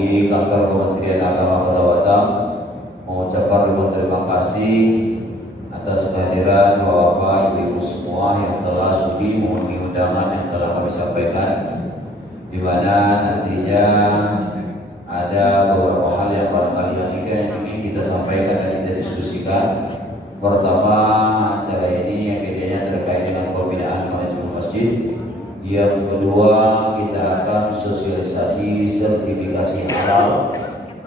mewakili kantor Kementerian Agama Kota Batam mengucapkan ribuan terima kasih atas kehadiran Bapak Ibu semua yang telah sudi memenuhi undangan yang telah kami sampaikan, di mana nantinya ada beberapa hal yang barangkali yang ingin kita sampaikan dan kita diskusikan. Pertama, acara ini yang kaitannya terkait dengan pembinaan manajemen masjid. Yang kedua, kita akan sosialisasi sertifikasi halal.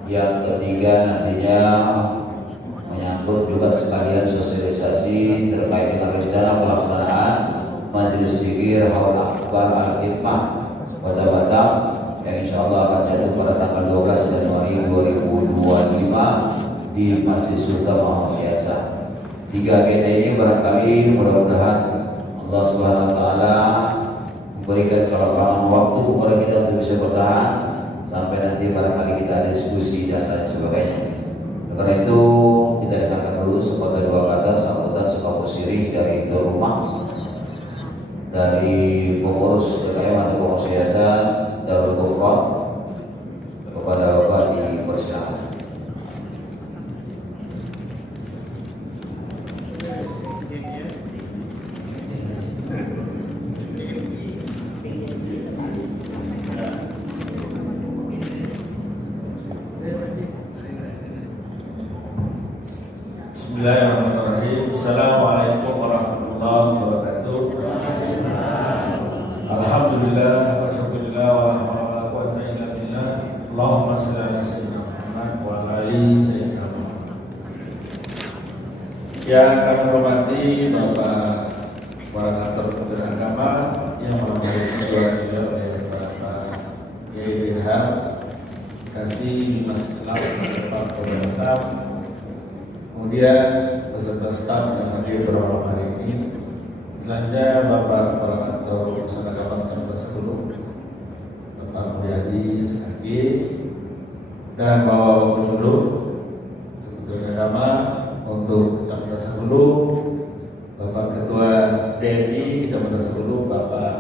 Yang ketiga, nantinya menyangkut juga sekalian sosialisasi terkait dengan rencana pelaksanaan Majelis Zikir Haul Akbar Al-Hikmah Kota Batam yang insya Allah akan jatuh pada tanggal 12 Januari 2025 di Masjid Sultan Muhammad Yasa. Tiga agenda ini barangkali mudah-mudahan Allah Subhanahu Wa Taala memberikan kelapangan waktu kepada kita untuk bisa bertahan sampai nanti barangkali kita diskusi dan lain sebagainya. Karena itu kita dengarkan dulu sepatah dua kata sambutan sekaligus sirih dari Tuan Rumah, dari pengurus DKM atau pengurus yayasan Darul Ghufran. Kepada Bapak dipersilakan. Bismillahirrahmanirrahim. Assalamualaikum warahmatullahi wabarakatuh. Alhamdulillah, walhamdulillah, wa la hawla wa la quwwata illa billah. Allahumma shalli ala sayyidina Muhammad wa ala ali sayyidina Muhammad. Yang kami hormati Bapak Waratul Kementerian Agama yang diwakili oleh Bapak Yai Dirham Kasih Masjid Islam Pak Pemerintah. Kemudian beserta staf yang hadir pada malam hari ini. Selanjutnya Bapak Kepala Kantor Pusat Agama Kota 10, Bapak Mulyadi SKG, dan Bapak Penyuluh Kementerian Agama untuk Kecamatan 10, Bapak Ketua DMI Kecamatan 10, Bapak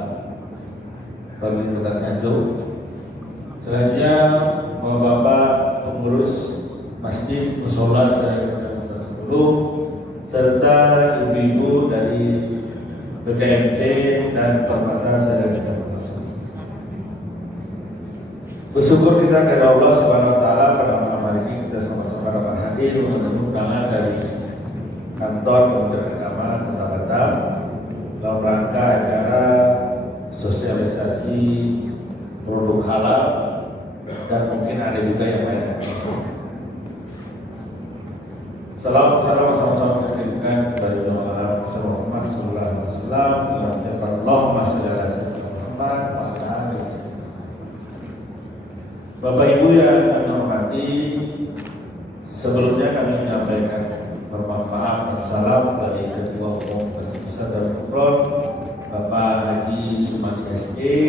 Perlin Kota Nganjuk. Selanjutnya Bapak Pengurus Masjid Musola serta ibu-ibu dari BKMT dan permata saya juga bersyukur kita kepada Allah Subhanahu Wa Taala pada malam hari ini kita sama-sama dapat hadir memenuhi undangan dari kantor Kementerian Agama Kota Batam dalam rangka acara sosialisasi produk halal dan mungkin ada juga yang lain. Salam sama-sama kita kepada Muhammad sallallahu alaihi wasallam. Allahumma shalli ala sayyidina Muhammad wa ala ali sayyidina. Bapak Ibu yang kami hormati, sebelumnya kami menyampaikan permohonan maaf dan salam dari Ketua Umum Pusat Darul Ghufran Bapak Haji Sumadi SE.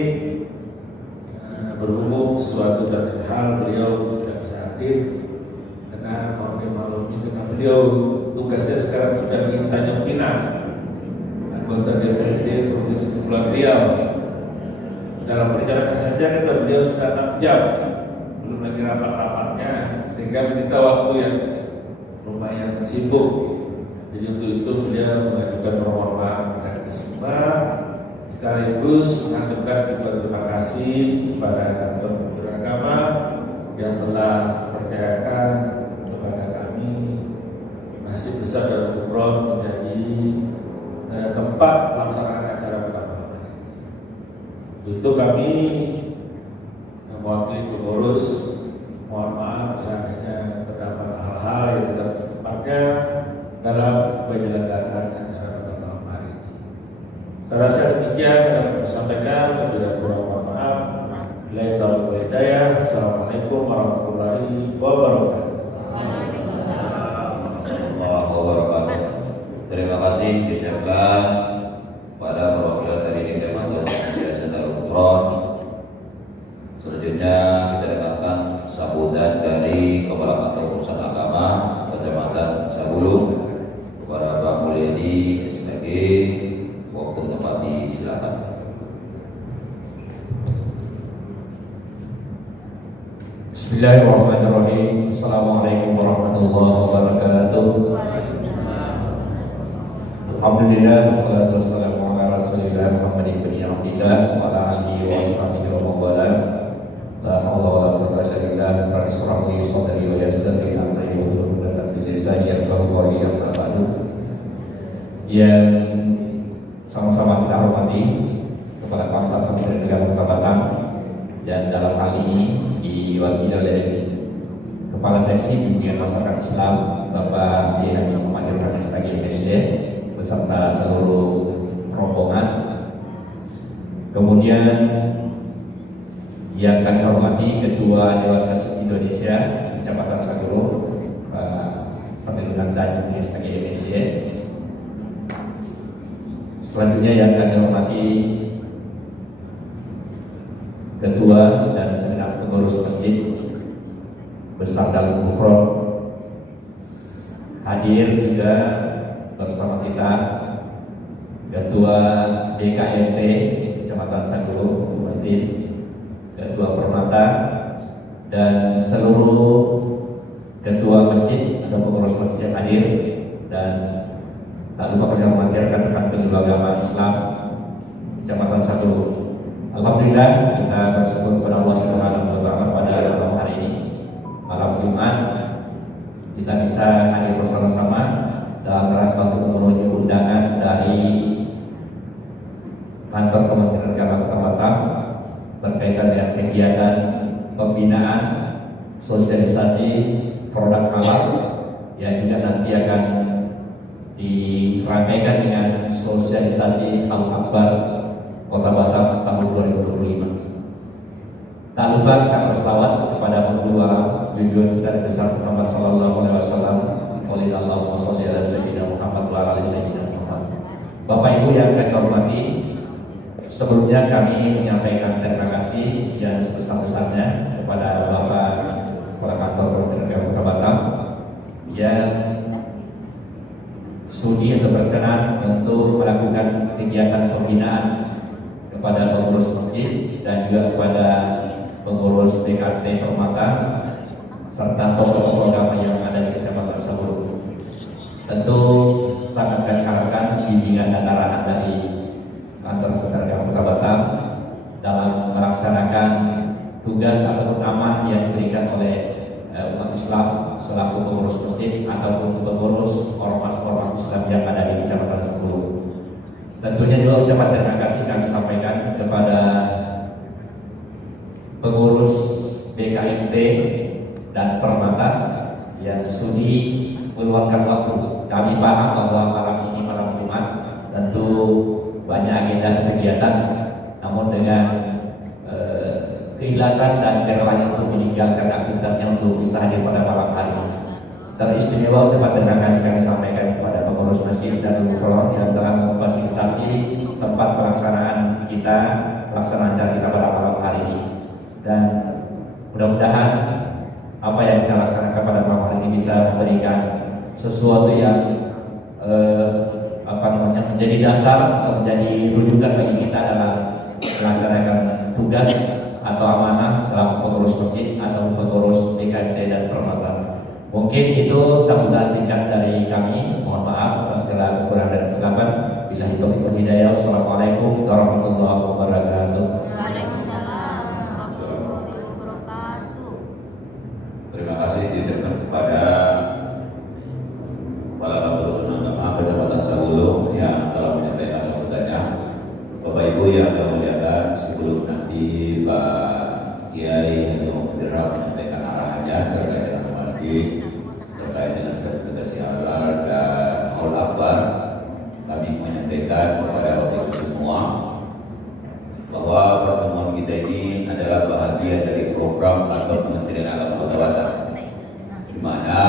Berhubung suatu dan hal beliau tidak bisa hadir karena maklumi karena beliau tugasnya sekarang sudah di Tanjung Pinang, anggota DPRD Provinsi Kepulauan Riau. Dalam perjalanan saja kata beliau sudah 6 jam, belum lagi rapat-rapatnya, sehingga meminta waktu yang lumayan sibuk. Jadi untuk itu beliau mengajukan permohonan kepada kita semua, sekaligus mengajukan terima kasih kepada kantor Kementerian Agama yang telah mempercayakan kepada kami Masjid Besar Darul Ghufran menjadi tempat pelaksanaan acara pada malam hari. Itu kami mewakili pengurus mohon maaf seandainya terdapat hal-hal yang tidak tepatnya dalam penyelenggaraan acara pada malam hari ini. Saya rasa demikian yang saya sampaikan, bila kurang mohon maaf. Assalamualaikum warahmatullahi wabarakatuh. Terima kasih diucapkan pada perwakilan dari DKM Yayasan Darul Ghufran Bismillahirrahmanirrahim. Assalamualaikum warahmatullahi wabarakatuh. Alhamdulillah wassalatu wassalamu ala Rasulillah Muhammadin bin Abdillah wa ala alihi wa sahbihi wa man wala. La haula wa la quwwata illa billah. Rabbi shrah li sadri wa yassir li amri wa hlul 'uqdatam min lisani yafqahu qawli. Amma ba'du. Yang sama-sama kita hormati Kepala Kantor Kementerian Negara Kota Batam, dan dalam hal ini diwakili oleh Kepala Seksi Bimbingan Masyarakat Islam Bapak Kiai Haji Muhammad Irfan Stagi MSD beserta seluruh rombongan. Kemudian yang kami hormati Ketua Dewan Masjid Indonesia Kecamatan Saguro Pak Pendidikan dan Stagi MSD. Selanjutnya yang kami hormati Ketua dan segenap pengurus masjid beserta Bukron, hadir juga bersama kita Ketua DKMT Kecamatan Saguro, Ketua Permata, dan seluruh ketua masjid atau pengurus masjid yang hadir, dan tak lupa kami hormati rekan-rekan penyuluh agama Islam Kecamatan Saguro. Alhamdulillah kita bersyukur kepada Allah Subhanahu wa taala pada malam hari ini, malam Jumat, kita bisa hadir bersama-sama dalam rangka untuk memenuhi undangan dari Kantor Kementerian Agama Kota Batam berkaitan dengan kegiatan pembinaan sosialisasi produk halal yang juga nanti akan dirangkaikan dengan sosialisasi Al-Akbar Kota Batam tahun 2025. Tak lupa kita berselawat kepada kedua junjungan kita besar Muhammad sallallahu alaihi wasallam. Allahumma shalli ala sayyidina Muhammad wa ala ali sayyidina Muhammad. Bapak Ibu yang kami hormati, sebelumnya kami menyampaikan terima kasih yang sebesar-besarnya kepada Bapak Kepala Kantor Kementerian Kota Batam yang sudi untuk berkenan untuk melakukan kegiatan pembinaan kepada pengurus masjid dan juga kepada pengurus BKT Permata serta tokoh-tokoh agama yang ada di Kecamatan Saguro. Tentu sangat kami harapkan bimbingan dan arahan dari Kantor Kementerian Kota Batam dalam melaksanakan tugas ataupun amanah yang diberikan oleh umat Islam selaku pengurus masjid ataupun pengurus ormas-ormas Islam yang ada di Kecamatan Saguro. Tentunya juga ucapan terima kasih kami sampaikan kepada pengurus BKMT dan Permata yang sudi meluangkan waktu. Kami paham bahwa malam ini malam Jumat tentu banyak agenda kegiatan, namun dengan keikhlasan dan kerelaan untuk meninggalkan aktivitasnya untuk bisa hadir pada malam hari ini. Teristimewa ucapan terima kasih kami sampaikan kepada pengurus masjid dan Bukron yang telah memfasilitasi tempat pelaksanaan pelaksanaan acara kita pada malam hari ini, dan mudah-mudahan apa yang kita laksanakan pada malam hari ini bisa memberikan sesuatu yang menjadi dasar atau menjadi rujukan bagi kita dalam melaksanakan tugas atau amanah selaku pengurus masjid atau pengurus BKT dan Permata. Mungkin itu sambutan singkat dari kami. Mohon maaf atas segala kekurangan dan kesalahan. Billahi taufiq wal hidayah. Wassalamualaikum warahmatullahi wabarakatuh. Waalaikumsalam warahmatullahi wabarakatuh. Terima kasih diucapkan kepada Kepala Kantor Agama Kecamatan Saguro yang telah menyampaikan sambutannya. Bapak Ibu yang kami muliakan, sebelum nanti Pak Kiai Haji Muhammad Irfan menyampaikan arahannya terkait dengan masjid, terkait dengan sertifikasi halal dan Haul Akbar, kami menyampaikan kepada Bapak Ibu semua bahwa pertemuan kita ini adalah bahagian dari program Kantor Kementerian Agama Kota Batam, di mana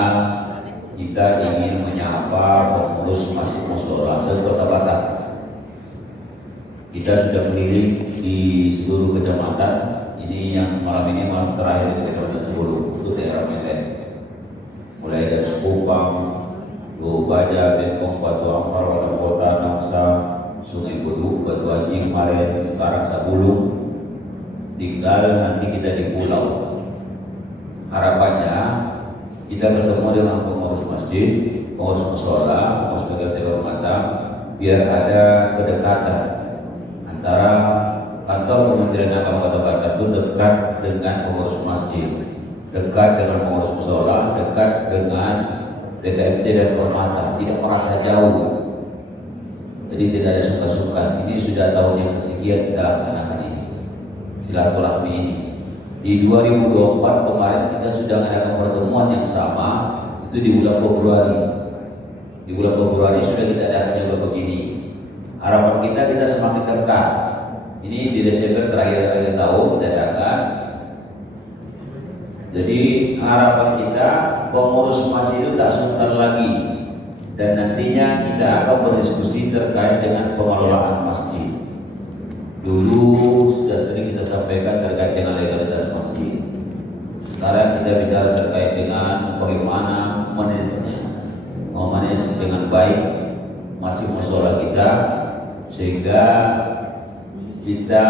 kita ingin menyapa pengurus masjid mushola se-Kota Batam. Kita sudah keliling di seluruh kecamatan. Ini yang malam ini malam terakhir di Kecamatan Saguro untuk daerah Meten, mulai dari Sekupang, Baja, Bengkong, Batu Ampar, Wata Kota, Naksa, Sungai Budu, Batu Haji, kemarin sekarang Sabulu. Tinggal nanti kita di pulau. harapannya kita ketemu dengan pengurus masjid, pengurus mushola, pengurus PKT Hormata, biar ada kedekatan antara kantor Kementerian Agama Kota Batam itu dekat dengan pengurus masjid, dekat dengan pengurus mushola, dekat dengan DKMT dan Hormata, tidak merasa jauh. Jadi tidak ada suka-suka. Ini sudah tahun yang kesekian kita laksanakan ini, silaturahmi ini. Di 2024 kemarin kita sudah mengadakan pertemuan yang sama, itu di bulan Februari. Di bulan Februari sudah kita adakan juga begini. Harapan kita semakin dekat. Ini di Desember terakhir akhir tahun kita adakan. Jadi harapan kita pengurus masjid itu tak sungkan lagi, dan nantinya kita akan berdiskusi terkait dengan pengelolaan masjid. Dulu sudah sering kita sampaikan terkait dengan legalitas masjid. Sekarang kita bicara terkait dengan bagaimana memanage dengan baik masjid mushola kita, sehingga kita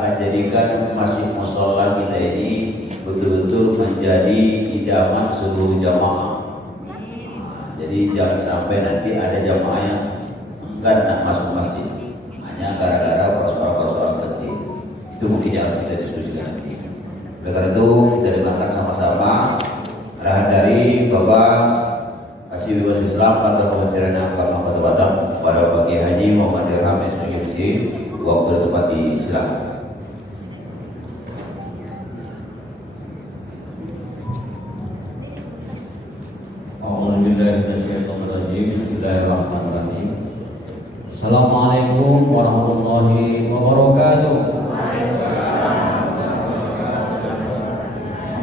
akan jadikan masjid mushola kita ini betul-betul menjadi idaman seluruh jamaah. Jadi jangan sampai nanti ada jamaah yang enggan nak masuk masjid hanya gara-gara persoalan-persoalan kecil. Itu mungkin yang kita diskusikan nanti. Oleh karena itu kita dengarkan sama-sama arahan dari Bapak Kasih Bebas Islam Kantor Kementerian Agama Kota Batam pada pagi Haji Muhammad Dirham STGMC. Waktu dan tempat disilakan. Bismillahirrahmanirrahim. Assalamualaikum warahmatullahi wabarakatuh.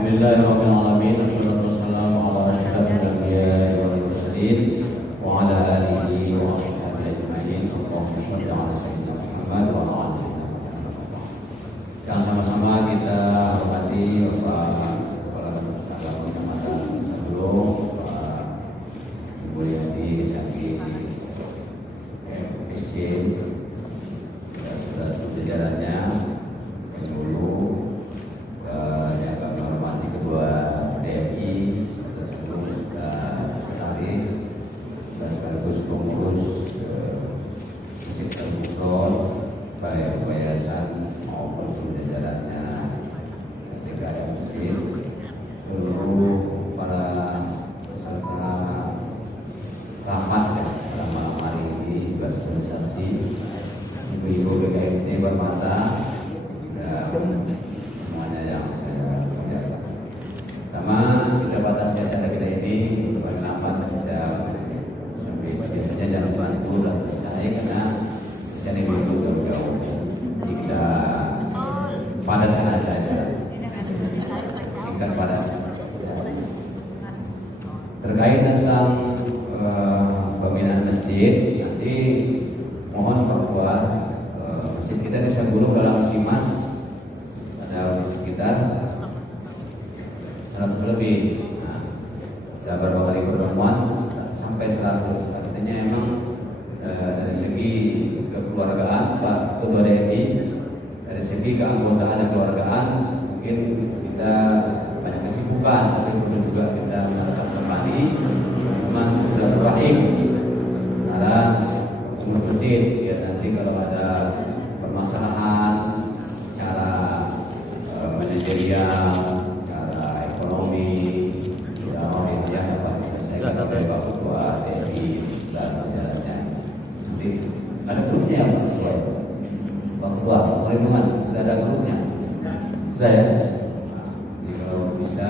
Bismillahirrahmanirrahim. Wassalatu wassalamu ala asyrafil anbiya'i wal mursalin wa ala alihi wa sahbihi ajma'in. Allahumma shalli ala sayyidina Muhammad wa ala ali sayyidina Muhammad. Yang sama-sama kita hormati Bapak Kepala Agama Kecamatan Sabulung, Ibu Yati Sakit Miskin, dan jajarannya yang dulu, yang kami hormati kedua DMI, tersebut dan sekretaris dan sekaligus pengurus Masjid Al-Bukhor, baik yayasan maupun seluruh jajarannya, TKI Masjid, seluruh para peserta rapat pada malam hari ini, bersosialisasi, ibu-ibu BKMT Hormata, dan semuanya yang saya muliakan. Pertama, kita batasi acara kita ini paling lambat tidak sampai biasanya jam 1 sudah selesai, karena biasanya ibu jauh-jauh. Kita padatkan aja, singkat padat. Terkait tentang pembinaan masjid, nanti mohon bahwa masjid kita di Sabulung dalam SIMAS ada sekitar 100 lebih. Nah, sudah beberapa kali pertemuan sampai 100. Artinya emang dari segi kekeluargaan Pak Ketua DMI, dari segi keanggotaan dan keluargaan mungkin kita banyak kesibukan, tapi perlu juga kita menetapkan kembali memang sudah terbaik antara pengurus masjid, ya nanti kalau ada permasalahan cara manajerial, cara ekonomi, ya orang yang dapat diselesaikan oleh Pak Ketua DMI dan jajarannya. Nanti ada grupnya ya Pak Ketua, perlindungan sudah ada grupnya, sudah ya. Jadi kalau bisa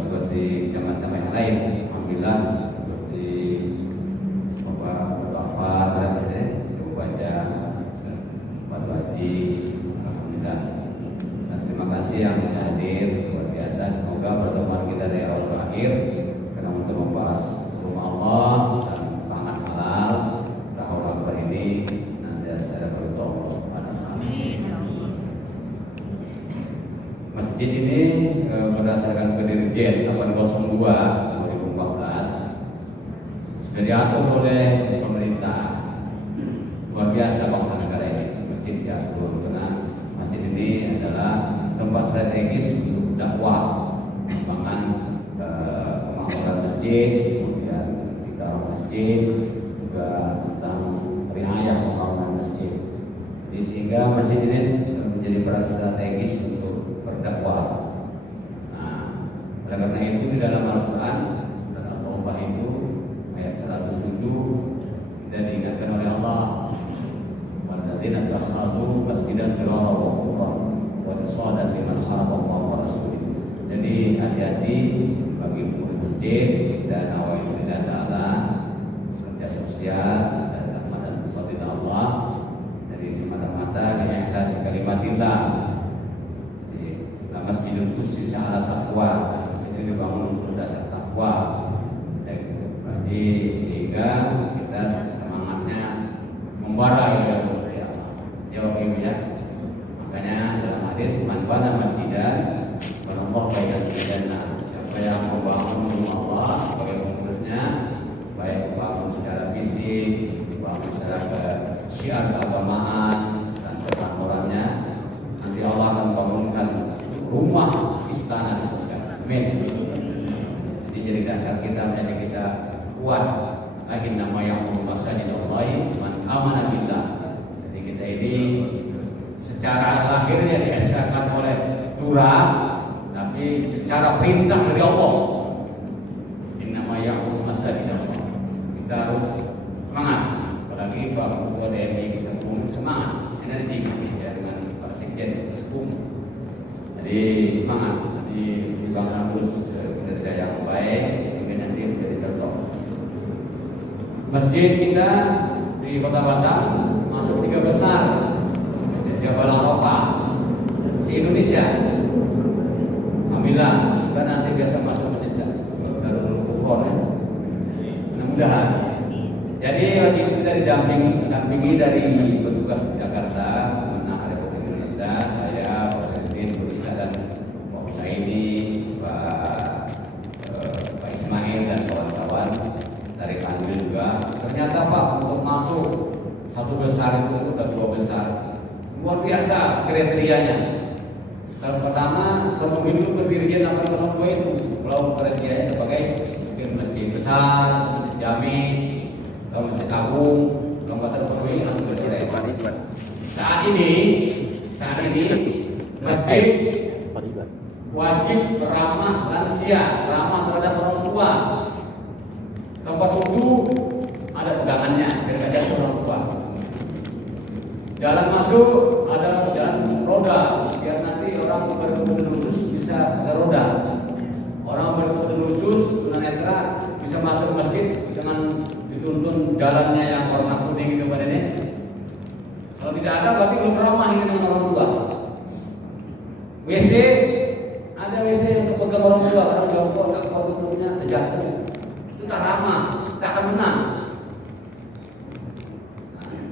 seperti teman-teman yang lain, alhamdulillah seperti Bapak dan Ibu baca Pak Haji, alhamdulillah. Dan terima kasih yang bisa hadir, luar biasa. Semoga pertemuan kita dari awal ke akhir karena untuk membahas rumah Allah dan pangan halal tahun ini senantiasa ada bertolong pada kami. Masjid ini berdasarkan Dirjen 802 2014 sudah diatur oleh pemerintah. Luar biasa bangsa negara ini, masjid diatur karena masjid ini adalah tempat strategis untuk dakwah masjid, kemudian dikawal masjid, juga tentang riayah pembangunan masjid. Jadi sehingga masjid ini menjadi peran strategis untuk berdakwah. Nah, oleh karena itu di dalam Al-Quran dan Al-Taubah itu ayat 107 kita diingatkan oleh Allah, walladzina takhadhu masjidan firara wa kufran wa isadan liman harama Allah wa rasulih. Jadi hati-hati bagi pengurus masjid dan awalidillah ta'ala, kerja sosial dan rahmat dan fadilah Allah dari semata-mata dengan kalimatillah. Masjidul Qudsi ala taqwa, masjid ini dibangun untuk dasar takwa. Jadi sehingga kita semangatnya membara ya ya. Makanya dalam hadis man bana masjidan Allah baik dan siapa yang membangun rumah Allah sebagai pengurusnya, baik membangun secara fisik, membangun secara syiar keagamaan dan kemakmurannya, nanti Allah akan membangunkan rumah istana di surga. Amin. Jadi jadi dasar kita menjadi kita kuat. Lagi nama yang masjidallahi man amana billah. Jadi kita ini secara lahirnya diajarkan oleh Turah, tapi secara perintah dari Allah. Innama ya'muru masajidallah. Kita harus semangat. Apalagi Pak Ketua DMI bisa semangat, energi ya, dengan Pak Sekjen Skum. Jadi semangat. Jadi dibangun terus kinerja yang baik sehingga nanti menjadi contoh. Masjid kita di Kota Batam masuk 3 besar. Masjid Jabal Arafah di Indonesia. Alhamdulillah, kita nanti biasa masuk masjid Darul Qur'an ya. Mudah-mudahan. Jadi waktu itu kita didampingi dari petugas Jakarta, Kemenang Republik Indonesia, saya, Pak Presiden, Bu Isa dan Pak Saidi, Pak Ismail dan kawan-kawan dari Kanwil juga. Ternyata Pak untuk masuk 1 besar itu udah 2 besar. Luar biasa kriterianya. Yang pertama, pemilu berdirinya 602 itu kalau kriterianya sebagai masjid besar, masjid jami, atau masjid agung, kalau nggak terpenuhi harus kriteria. Saat ini masjid wajib ramah lansia, ramah terhadap orang tua. Tempat wudhu ada pegangannya, biar ada orang tua. Jalan masuk ada jalan roda, biar nanti orang berkebutuhan khusus bisa roda. Orang berkebutuhan khusus tunanetra bisa masuk masjid dengan dituntun jalannya yang warna kuning itu pada ini. Kalau tidak ada berarti belum ramah ini dengan orang tua. WC ada WC untuk pegang orang tua, orang jongkok tak kuat tutupnya terjatuh. Itu tak ramah, tak akan menang.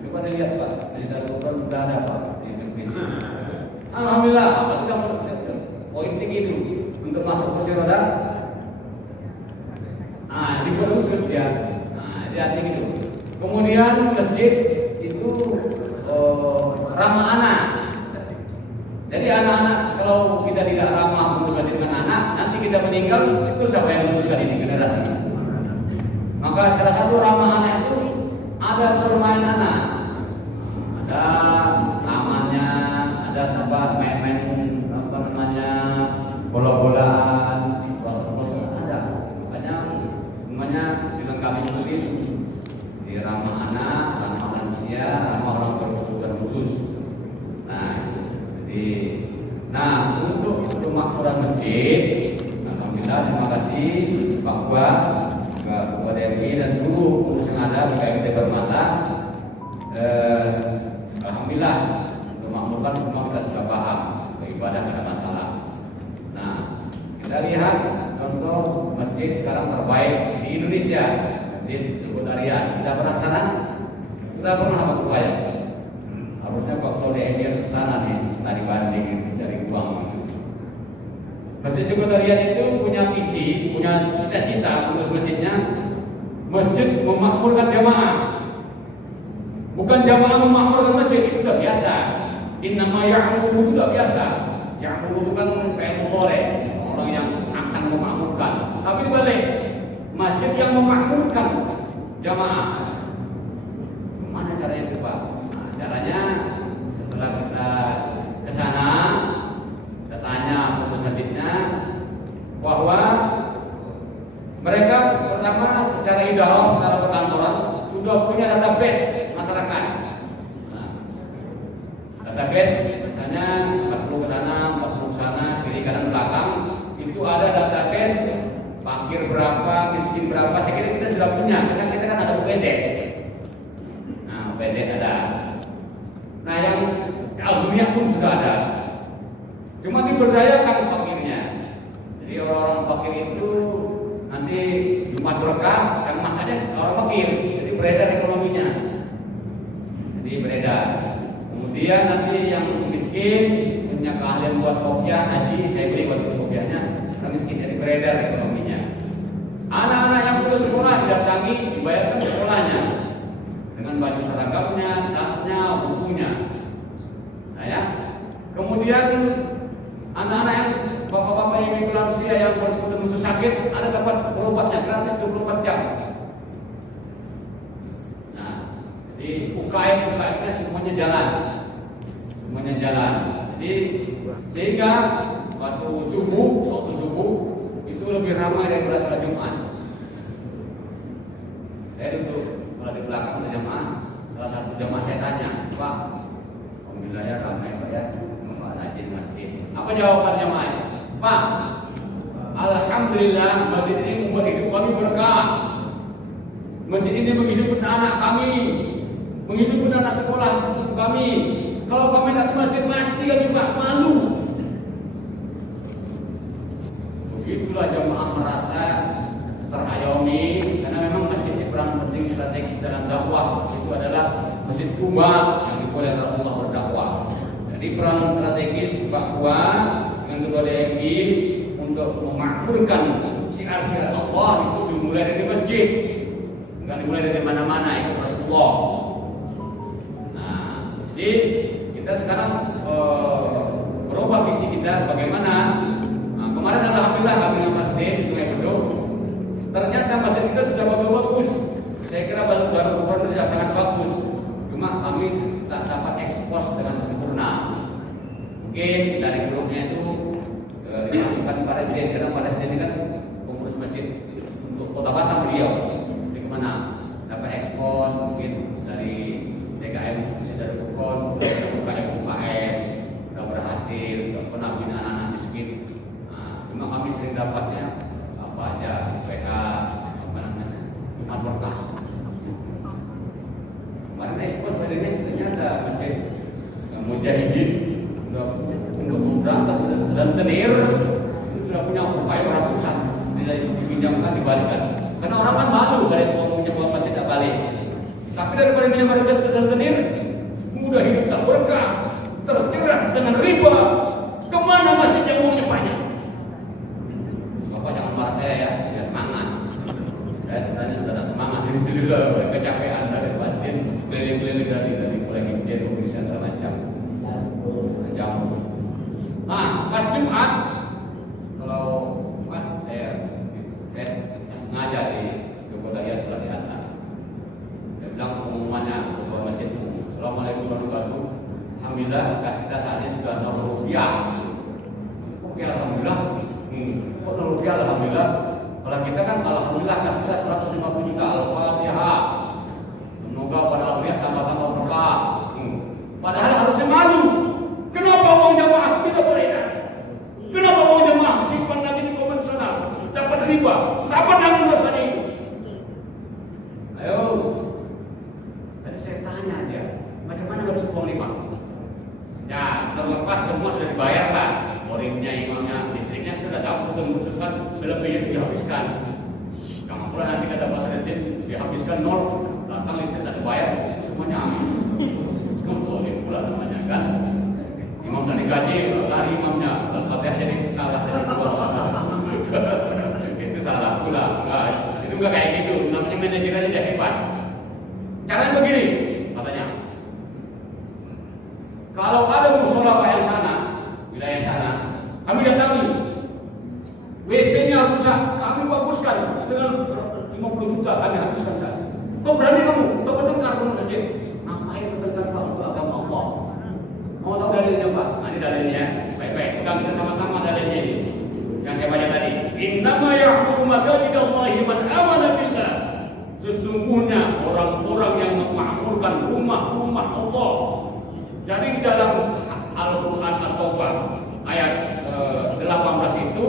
Coba dilihat Pak, di dalam Quran sudah ada Pak di Indonesia. Alhamdulillah, kita poin tinggi itu untuk masuk kursi roda. Di khusus ya. Jadi gitu. Kemudian masjid itu ramah anak. Jadi anak-anak kalau kita tidak ramah untuk masjid dengan anak, nanti kita meninggal itu siapa yang meneruskan ini generasi? Maka salah satu ramah anak itu ada permainan anak. Ada tamannya, ada tempat main-main bola-bolaan, kosong-kosong ada. Makanya semuanya dilengkapi seperti itu. Di ramah anak, ramah lansia, ramah orang berkebutuhan khusus. Nah, untuk kemakmuran masjid, alhamdulillah terima kasih Pak Gua, juga Ketua DMI dan seluruh pengurus yang ada di KMT Bermata. Alhamdulillah untuk makmurkan semua kita sudah paham, beribadah tidak ada masalah. Nah, kita lihat contoh masjid sekarang terbaik di Indonesia, Masjid Sekretariat. Kita pernah ke sana? Kita pernah apa upaya? Harusnya Pak Ketua DMI ke sana nih, tadi banding dari uang. Masjid Sekretariat itu punya visi, punya cita-cita untuk masjidnya. Masjid memakmurkan jamaah. Bukan jamaah memakmurkan masjid, itu sudah biasa. Innama ya'muru itu sudah biasa. Ya'muru itu kan fi'il mudhari, orang yang akan memakmurkan. Tapi dibalik, masjid yang memakmurkan jamaah. Gimana caranya itu Pak? Nah, caranya setelah kita ke sana, kita tanya untuk masjidnya bahwa mereka pertama secara idarah, secara perkantoran sudah punya database masyarakat. Nah, database misalnya 40 ke sana, 40 ke sana, kiri kanan belakang, itu ada database fakir berapa, miskin berapa. Saya kira kita sudah punya, karena kita kan ada UPZ. Nah, UPZ ada. Nah, yang alhamdulillah pun sudah ada. Cuma diberdayakan fakirnya. Jadi orang-orang fakir itu nanti Jumat berkah, yang masanya orang fakir, jadi beredar ekonominya. Jadi beredar. Kemudian nanti yang miskin punya keahlian buat kopiah, haji, saya beli buat kopiahnya. Orang miskin jadi beredar ekonominya. Anak-anak yang putus sekolah didatangi, dibayarkan sekolahnya dengan baju seragamnya, tasnya, bukunya. Nah, ya. Kemudian anak-anak yang bapak-bapak yang ibu lansia yang bermusuh sakit ada tempat berobatnya gratis 24 jam. Nah, jadi UKM-nya semuanya jalan. Jadi sehingga waktu subuh itu lebih ramai daripada salat Jumat. Saya duduk di belakang jamaah, salah satu jamaah saya tanya, Pak, alhamdulillah ya ramai Pak ya, Pak rajin masjid. Apa jawaban jamaah? Pak, alhamdulillah masjid ini membuat hidup kami berkah. Masjid ini menghidupkan anak kami, menghidupkan anak sekolah kami. Kalau kami nak ke masjid mati kami Pak, malu. Begitulah jamaah merasa terayomi karena memang masjid ini peran penting strategis dalam dakwah. Itu adalah masjid Kuba yang dibuat oleh Rasulullah berdakwah. Jadi peran strategis bahwa dengan kedua DMI untuk memakmurkan syiar-syiar Allah itu dimulai dari masjid, bukan dimulai dari mana-mana. Itu Rasulullah. Nah, jadi kita sekarang berubah visi kita bagaimana. Nah, kemarin alhamdulillah kami dengan masjid di Sungai Bedok, ternyata masjid kita sudah bagus. Saya kira baru sudah sangat bagus. Cuma kami tak dapat ekspos dengan sempurna. Mungkin dari grupnya itu dimasukkan Pak Residen, karena Pak Residen ini kan pengurus masjid untuk Kota Batam beliau. Jadi kemana? Dapat ekspos mungkin dari DKM, bisa dari UKON, UKM, sudah berhasil, sudah pernah bina anak-anak miskin. Nah, cuma kami sering dapatnya apa aja, PA, apa namanya, Jumat berkah. Kemarin ekspos badannya ternyata masjid yang Mujahidin untuk memberantas dan tenir itu sudah punya upaya ratusan, tidak dipinjamkan dibalikan. Karena orang kan malu dari uangnya buat masjid tak balik. Tapi daripada menyembahkan dan tenir, mudah hidup tak berkah, terjerat dengan riba. Kemana masjid yang uangnya banyak? Bapak jangan marah saya ya, biar semangat. Saya sebenarnya sudah ada semangat, ini sudah kecapean dari batin, keliling-keliling dari mulai hijau, tulisan macam. Nah, pas Jumat, kalau Jumat saya sengaja di Kota Hias sudah di atas. Dia bilang pengumumannya ketua masjid, Assalamualaikum warahmatullahi wabarakatuh. Alhamdulillah kas kita saat ini sudah Rp0. Oke, alhamdulillah. Kok Rp0? Alhamdulillah. Kalau kita kan alhamdulillah kas kita 150 juta. Al-Fatihah. Semoga pada akhirnya tambah-tambah berkah. Padahal harusnya malu. Kenapa uang jamaah tidak beredar? Kenapa uang jamaah simpan lagi di konvensional dapat riba? Siapa nanggung dosa ini? Ayo. Tadi saya tanya dia, macam mana harus uang riba? Ya, terlepas semua sudah dibayar lah. Muridnya, imamnya, listriknya sudah tahu dan khususkan lebihnya itu dihabiskan. Jangan pula nanti kata Pak Sedin dihabiskan 0, datang listrik tak dibayar, semuanya amin. Itu soalnya pula namanya kan. Imam tak digaji, lari imamnya, Al-Fatihah jadi salah jadi dua. Itu salah pula. Nah, itu enggak kayak gitu. Namanya manajerannya jadi hebat. Caranya begini, katanya. Kalau ada musola yang sana, wilayah sana, kami datangi. WC-nya rusak, kami baguskan dengan 50 juta kami habiskan saja. Kok berani kamu? Kau bertengkar kamu masjid? Ngapain bertengkar Pak untuk agama Allah? Mau tahu dalilnya Pak? Nah, ini dalilnya. Baik-baik, pegang kita sama-sama dalilnya ini. Yang saya baca tadi. Innama ya'muru masajidallahi man amana billah. Sesungguhnya orang-orang yang memakmurkan rumah-rumah Allah. Jadi dalam Al-Quran At-Taubah ayat 18 itu,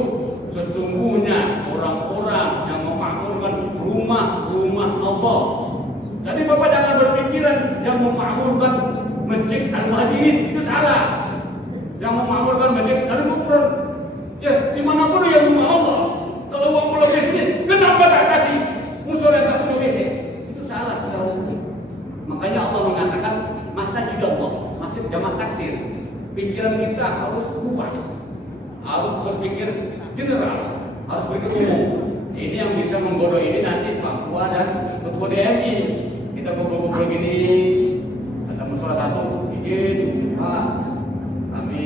sesungguhnya orang-orang yang memakmurkan rumah-rumah Allah. Jadi Bapak jangan berpikiran yang memakmurkan Masjid Al-Mahdi itu salah. Yang memakmurkan Masjid Al-Quran, ya dimanapun ya rumah Allah. Kalau uang pulau WC, kenapa tak kasih musuh yang tak punya WC? Itu salah saudara sekalian. Makanya Allah mengatakan masjid Allah, masjid jamak taksir. Pikiran kita harus luas, harus berpikir general, harus berpikir umum. Ini yang bisa menggoda ini nanti Pak Ketua dan Ketua DMI. Kita ngobrol-ngobrol gini, ketemu salah satu izin Pak, kami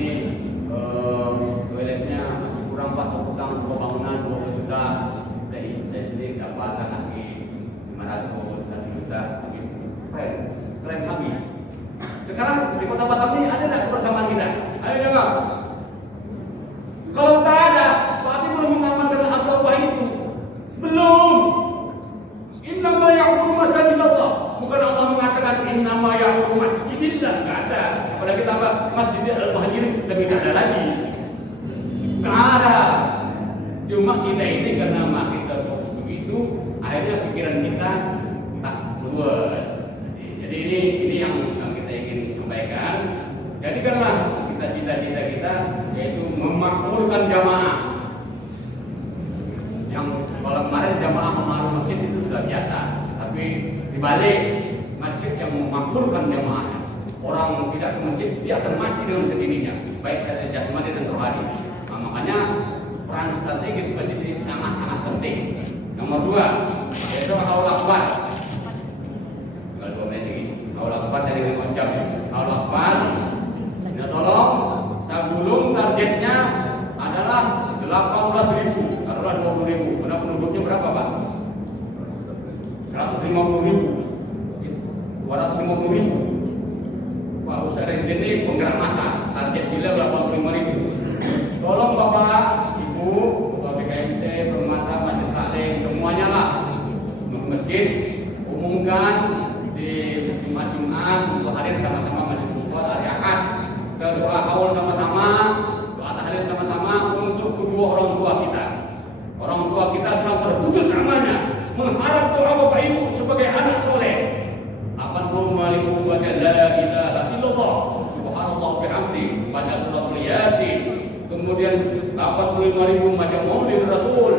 toiletnya masih kurang Pak, utang bangunan 20 juta. Saya sendiri dapat ngasih 500 juta, keren habis. Sekarang di Kota Batam ini ada tak kebersamaan kita? Ayo jawab. Kalau tak ada, berarti belum mengamalkan Al-Taubah itu. Belum. Innama ya'muru masajidallah. Bukan Allah mengatakan innama ya'muru masjidillah. Enggak ada. Pada kita Masjid Al-Mahdi lebih tak ada lagi. Enggak ada. Cuma kita ini karena masih terfokus begitu, akhirnya pikiran kita tak luas. Jadi ini yang kita ingin sampaikan. Jadikanlah kita cita-cita kita yaitu memakmurkan jamaah. Yang kalau kemarin jamaah memakmur masjid itu sudah biasa, tapi dibalik masjid yang memakmurkan jamaah. Orang tidak ke masjid dia akan mati dengan sendirinya, baik secara jasmani dan rohani. Nah, makanya peran strategis masjid ini sangat-sangat penting. Nomor 2, yaitu Allahu Akbar. Kalau 2 menit lagi, Allahu Akbar saya dengan ucap. Allahu Akbar. Ya tolong, saya gulung targetnya adalah 18.000. Taruhlah 20.000. Karena penduduknya berapa Pak? 150.000. 250.000. Pak Ustaz ini penggerak massa. Target gila 85.000. Tolong Bapak, Ibu, Bapak BKMT, Permata, Majelis Taklim, semuanya lah masjid umumkan di Jumat untuk hadir sama-sama masjid support hari Ahad, ke doa haul sama-sama, doa tahlil sama-sama untuk kedua orang tua kita. Orang tua kita sedang terputus amalnya, mengharap doa Bapak Ibu sebagai anak soleh. 85.000 baca la ilaha illallah, subhanallah bihamdi, baca suratul Yasin. Kemudian 85.000 macam Maulid Rasul.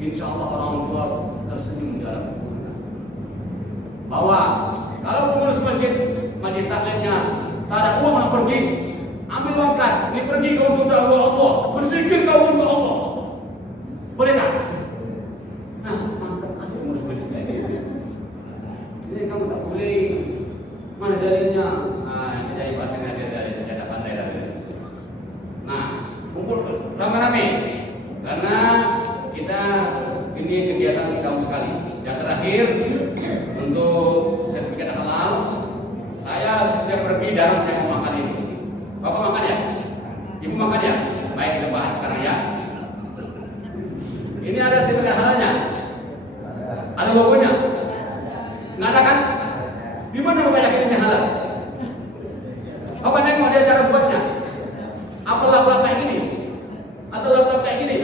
Insya Allah orang tua tersenyum dalam kuburan. Bahwa kalau pengurus masjid taklimnya tak ada uang nak pergi, ambil uang kas, ini pergi kau untuk dakwah Allah, berzikir kau untuk Allah. Boleh tak? Nah, mantap kan pengurus masjid ini. Ini kamu tak boleh. Mana dalilnya? Nah, ini saya bahasanya dalilnya, saya tak pandai dalilnya. Nah, kumpul rame-rame karena kita ini kegiatan setahun sekali. Yang terakhir untuk sertifikat halal, saya setiap pergi jarang saya mau makan ini. Bapak makan ya? Ibu makan ya? Baik, kita bahas sekarang ya. Ini ada sertifikat halalnya? Ada logonya? Nggak ada kan? Di mana Bapak yakin ini halal? Bapak nengok dia cara buatnya. Apa lap-lap kayak gini? Atau lap-lap kayak gini?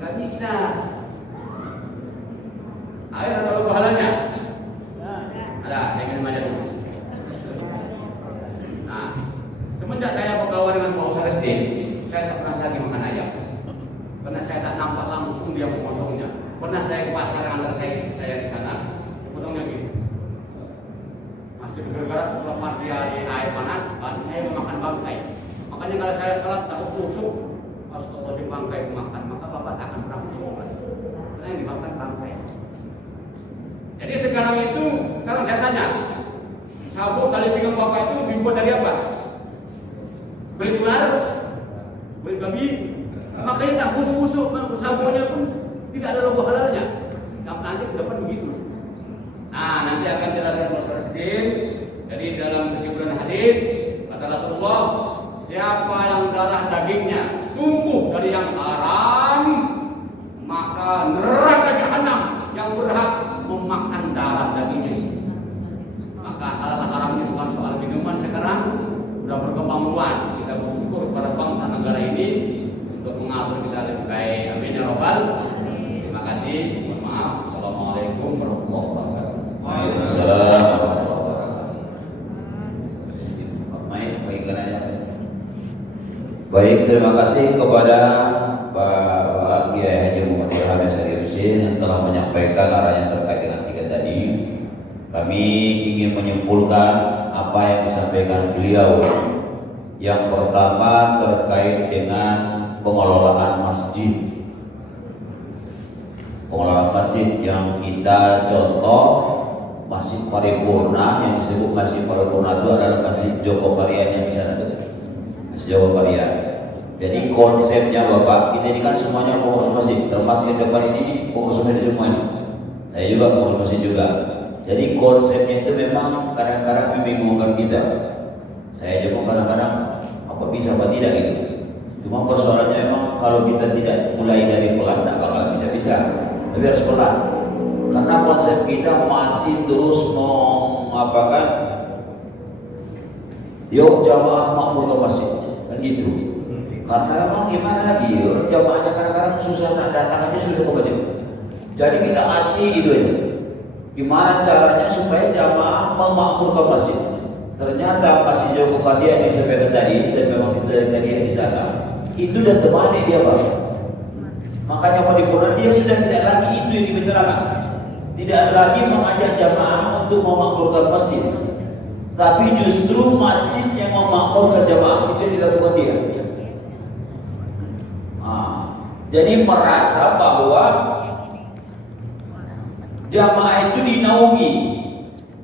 Nggak bisa. Ayo ada logo halalnya? Ada, saya ingin aja dulu. Nah, semenjak saya berkawan dengan Pak Ustaz Resdi, saya tak pernah lagi makan ayam. Karena saya tak nampak langsung dia memotongnya. Pernah saya ke pasar antar saya di sana, potongnya gitu. Masih bergerak lepas dia di air panas, baru saya memakan bangkai. Makanya kalau saya salat takut kusuk, astagfirullah di bangkai makan, maka Bapak tak akan pernah kusuk. Karena yang dimakan bangkai. Jadi sekarang saya tanya, sabuk tali pinggang Bapak itu dibuat dari apa? Kulit ular, kulit babi. Makanya tak busuk-busuk, sabuknya pun Tidak ada logo halalnya. Nanti ke depan begitu. Nah, nanti akan jelaskan Profesor Sidin. Jadi dalam kesimpulan hadis kata Rasulullah, siapa yang darah dagingnya tumbuh dari yang haram, maka neraka jahanam yang berhak memakan darah dagingnya itu. Maka halal haramnya bukan soal minuman sekarang sudah berkembang luas. Kita bersyukur kepada bangsa negara ini untuk mengatur kita lebih baik. Amin ya robbal. Terima kasih. Mohon maaf. Assalamualaikum warahmatullahi wabarakatuh. Waalaikumsalam warahmatullahi wabarakatuh. Baik, terima kasih kepada Pak Kiai Haji Muhammad Ilham Syarifudin yang telah menyampaikan arahnya terkait dengan 3 tadi. Kami ingin menyimpulkan apa yang disampaikan beliau. Yang pertama terkait dengan pengelolaan masjid. Pengelolaan masjid yang kita contoh Masjid Paripurna, yang disebut Masjid Paripurna itu adalah Masjid Joko Parian yang di sana tuh. Masjid Joko Parian. Jadi konsepnya Bapak, kita ini kan semuanya pengurus masjid, termasuk di depan ini pengurus masjid semuanya. Saya juga pengurus masjid juga. Jadi konsepnya itu memang kadang-kadang membingungkan kita. Saya juga kadang-kadang apa bisa apa tidak gitu. Cuma persoalannya memang kalau kita tidak mulai dari pelan, tidak bakal bisa-bisa. Tapi harus pelan. Karena konsep kita masih terus mengapakan, yuk jamaah makmur ke masjid, kan gitu. Karena memang gimana lagi, orang jamaahnya kadang-kadang susah nak datang aja susah ke masjid. Jadi kita asih gitu aja. Gimana caranya supaya jamaah memakmurkan masjid? Ternyata Masjid Joko Parian yang disampaikan tadi, dan memang kita dari tadi di sana, itu sudah terbalik dia Pak. Makanya paripurna dia sudah tidak lagi itu yang dibicarakan. Tidak lagi mengajak jamaah untuk memakmurkan masjid, tapi justru masjid yang memakmurkan jamaah itu yang dilakukan dia. Jadi merasa bahwa jamaah itu dinaungi,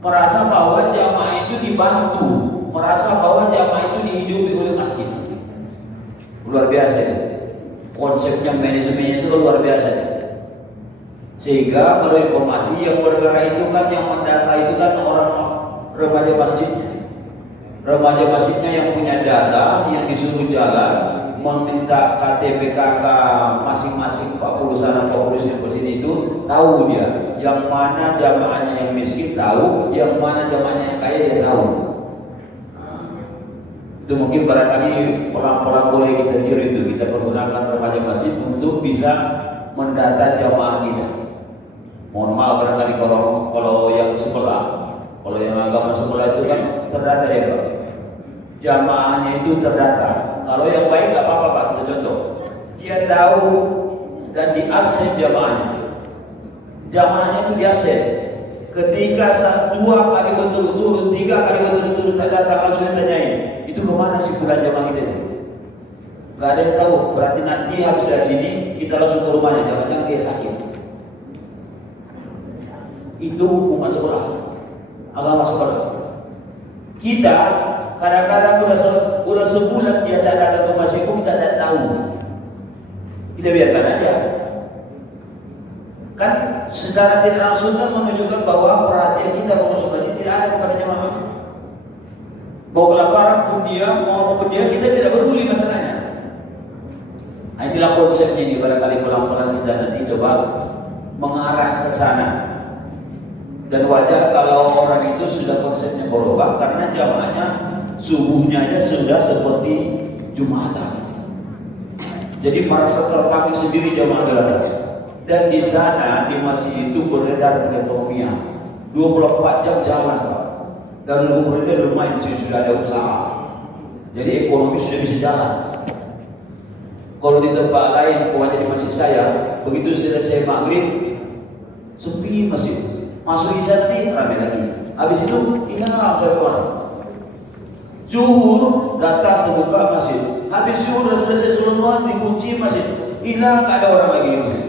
merasa bahwa jamaah itu dibantu, merasa bahwa jamaah itu dihidupi oleh masjid. Luar biasa ya. Konsepnya manajemennya itu luar biasa ya. Sehingga melalui informasi yang bergerak itu kan, yang mendata itu kan orang remaja masjidnya. Remaja masjidnya yang punya data, yang disuruh jalan meminta KTP KK masing-masing 40 sana 40 sini itu tahu dia yang mana jamaahnya yang miskin tahu, yang mana jamaahnya yang kaya dia tahu. Itu mungkin barangkali pelan-pelan boleh kita tiru itu, kita pergunakan remaja masjid untuk bisa mendata jamaah kita. Mohon maaf barangkali kalau yang sekolah, kalau yang agama sekolah itu kan terdata ya Pak. Jamaahnya itu terdata. Kalau yang baik nggak apa-apa Pak, kita contoh. Dia tahu dan di absen jamaahnya. Jamaahnya itu di absen. Ketika 2 kali berturut-turut, 3 kali berturut-turut tak datang, langsung ditanyain, itu kemana sih pulang jamaah kita ini? Gak ada yang tahu. Berarti nanti habis dari sini kita langsung ke rumahnya, jangan-jangan dia sakit. Itu umat sekolah, agama sekolah. Kita kadang-kadang udah sebulan dia tak datang ke masjid pun kita tak tahu. Kita biarkan aja. Kan secara tidak langsung kan menunjukkan bahwa perhatian kita kalau sebenarnya tidak ada kepada jamaah. Mau kelaparan pun dia, mau apapun dia, kita tidak peduli masalahnya. Nah, inilah konsepnya ini, barangkali pelan-pelan kita nanti coba mengarah ke sana. Dan wajar kalau orang itu sudah konsepnya berubah karena jamaahnya subuhnya aja sudah seperti Jumatan. Jadi merasa terpanggil sendiri jamaah gelar. Dan di sana di masjid itu beredar perekonomian 24 jam jalan Pak. Dan lumayan lumayan sudah ada usaha. Jadi ekonomi sudah bisa jalan. Kalau di tempat lain, pokoknya di masjid saya, begitu selesai maghrib sepi masjid. Masuk isya nanti ramai lagi. Habis itu hilang satu orang. Zuhur datang membuka masjid. Habis zuhur sudah selesai sholat dikunci masjid. Hilang, tak ada orang lagi di masjid.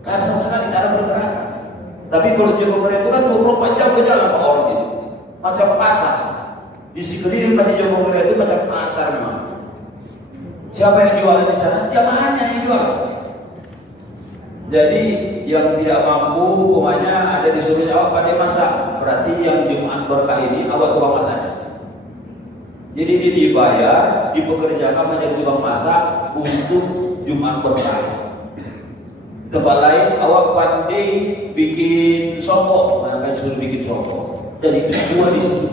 Karena sama sekali tidak ada pergerakan. Tapi kalau Joko Parian itu kan 24 jam berjalan Pak orang itu. Macam pasar. Di sekeliling masjid Joko Parian itu macam pasar memang. Siapa yang jual di sana? Jamaahnya yang jual. Jadi yang tidak mampu, umpamanya ada disuruh jawab pandai masak, berarti yang Jumat berkah ini awak tukang masaknya. Jadi dia dibayar, dipekerjakan menjadi tukang masak untuk Jumat berkah. Tempat lain awak pandai bikin soto, maka disuruh bikin soto. Dan itu semua di situ.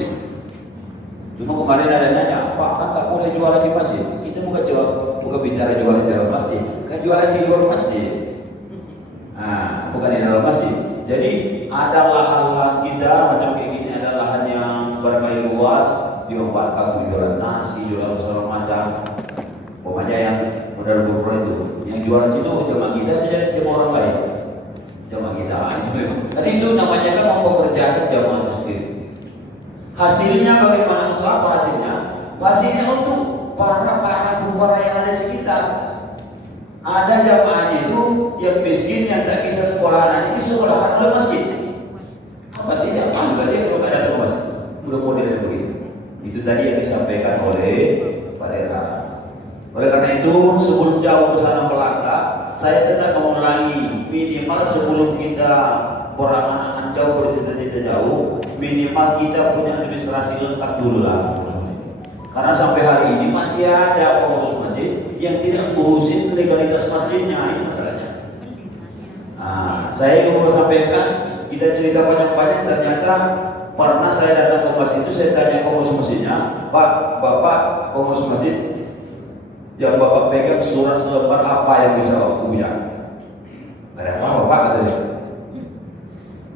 Cuma kemarin ada nanya, Pak kan tak boleh jualan di masjid. Kita bukan bicara jualan di dalam masjid, kan jualan di luar masjid. Nah, bukan di dalam masjid. Jadi ada lahan-lahan kita macam kayak gini, ada lahan yang barangkali luas, dimanfaatkan jualan nasi, jualan segala macam. Pokoknya yang modal berperan itu, yang jualan itu jemaah kita jadi jemaah orang lain, jemaah kita. Tadi itu namanya kan mempekerjakan jemaah itu sendiri. Hasilnya bagaimana? Untuk apa hasilnya? Hasilnya untuk para penguara yang ada di sekitar. Ada jamaahnya itu yang miskin yang tak bisa sekolahan, ini sekolahan oleh masjid. Apa tidak? Juga dia kalau ada ke masjid. Udah modelnya begitu. Itu tadi yang disampaikan oleh Pak Lera. Oleh karena itu sebelum jauh ke sana melangkah, saya tetap mengulangi minimal sebelum kita berangan-angan jauh bercita-cita jauh, minimal kita punya administrasi lengkap dulu lah. Karena sampai hari ini masih ada pengurus masjid yang tidak ngurusin legalitas masjidnya, ini masalahnya. Nah, saya mau sampaikan, kita cerita banyak-banyak, ternyata pernah saya datang ke masjid itu, saya tanya pengurus masjidnya, Pak, Bapak pengurus masjid, yang Bapak pegang surat selembar apa yang bisa aku punya? Gak ada apa-apa Pak, katanya.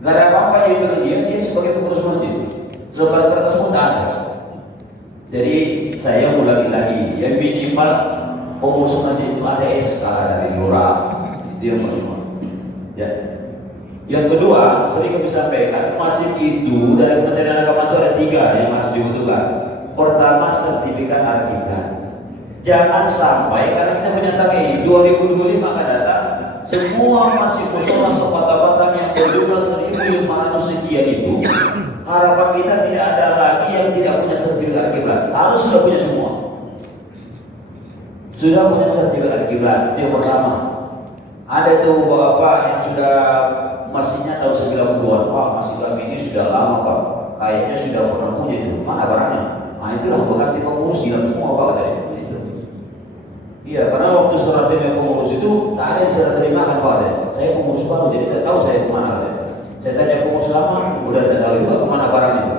Gak ada apa-apa yang bilang dia sebagai pengurus masjid. Selembar kertas pun tak ada. Jadi saya ulangi lagi, yang minimal pengurus masjid itu ada SK dari lurah, itu yang pertama. Ya. Yang kedua, sering kami sampaikan, masjid itu dari Kementerian Agama itu ada 3 yang harus dibutuhkan. Pertama, sertifikat al-qiblat. Jangan sampai karena kita menyatakan ini 2025 akan datang, semua masjid musola sepatah-patah yang berjumlah 1.500 sekian itu, harapan kita tidak ada lagi yang tidak punya sertifikat al-qiblat. Harus sudah punya semua. Sudah punya sertifikat al-qiblat. Itu yang pertama. Ada tuh bapak yang sudah masjidnya tahun 90-an. Pak, masjid kami ini sudah lama Pak. Kayaknya sudah pernah punya itu. Mana barangnya? Nah itulah berganti pengurus hilang semua Pak katanya. Iya, karena waktu serah terima pengurus itu tak ada yang serah terima kan Pak. Saya pengurus baru, jadi tak tahu saya kemana katanya. Saya tanya pengurus lama, udah tak tahu juga kemana barangnya itu.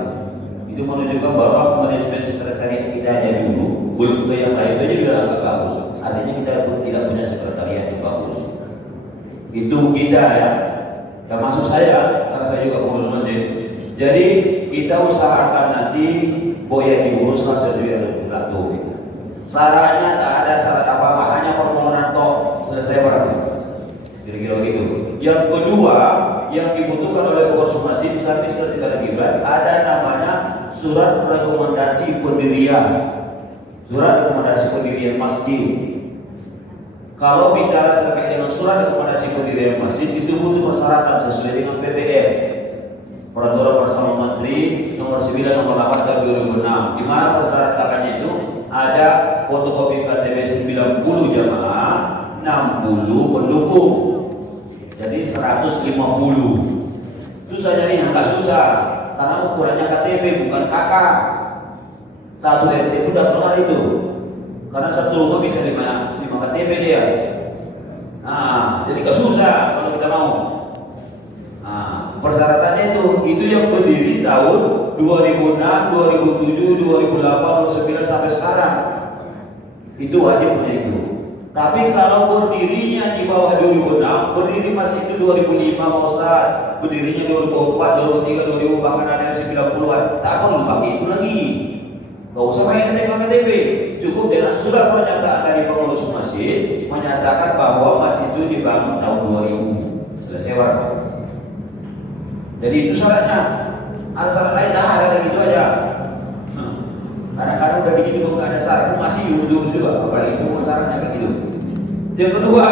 Itu menunjukkan bahwa manajemen sekretariat kita aja dulu, belum ke yang lain aja bilang agak bagus. Artinya kita pun tidak punya sekretariat yang bagus. Itu kita ya, termasuk saya, karena saya juga pengurus masjid. Jadi kita usahakan nanti boleh diuruslah sesuai dengan itu. Syaratnya tak ada syarat apa-apa, hanya permohonan toh selesai berarti. Kira-kira begitu. Yang kedua, yang dibutuhkan oleh pengurus masjid saat sertifikat al-qiblat ada namanya surat rekomendasi pendirian. Surat rekomendasi pendirian masjid. Kalau bicara terkait dengan surat rekomendasi pendirian masjid itu butuh persyaratan sesuai dengan PPR, Peraturan Bersama Menteri Nomor 9 Nomor 8 Tahun 2006. Di mana persyaratannya itu ada fotokopi KTP 90 jamaah, 60 pendukung. Jadi 150. Itu saja nih agak susah karena ukurannya KTP bukan KK. Satu RT itu udah kelar itu. Karena satu rumah bisa 5 KTP dia. Nah, jadi gak susah kalau kita mau. Nah, persyaratannya itu yang berdiri tahun 2006, 2007, 2008, 2009 sampai sekarang. Itu wajib punya itu. Tapi kalau berdirinya di bawah 2006, berdiri masih itu 2005 Pak Ustaz, berdirinya 2004, 2003, 2000 bahkan ada yang 90-an, tak perlu pakai itu lagi. Gak usah pakai KTP, cukup dengan surat pernyataan dari pengurus masjid menyatakan bahwa masjid itu dibangun tahun 2000. Selesai Pak. Jadi itu syaratnya. Ada syarat lain dah, ada lagi itu aja. Kadang-kadang udah begitu kok nggak ada syarat, masih urus juga. Apalagi semua syaratnya kayak gitu. Itu yang kedua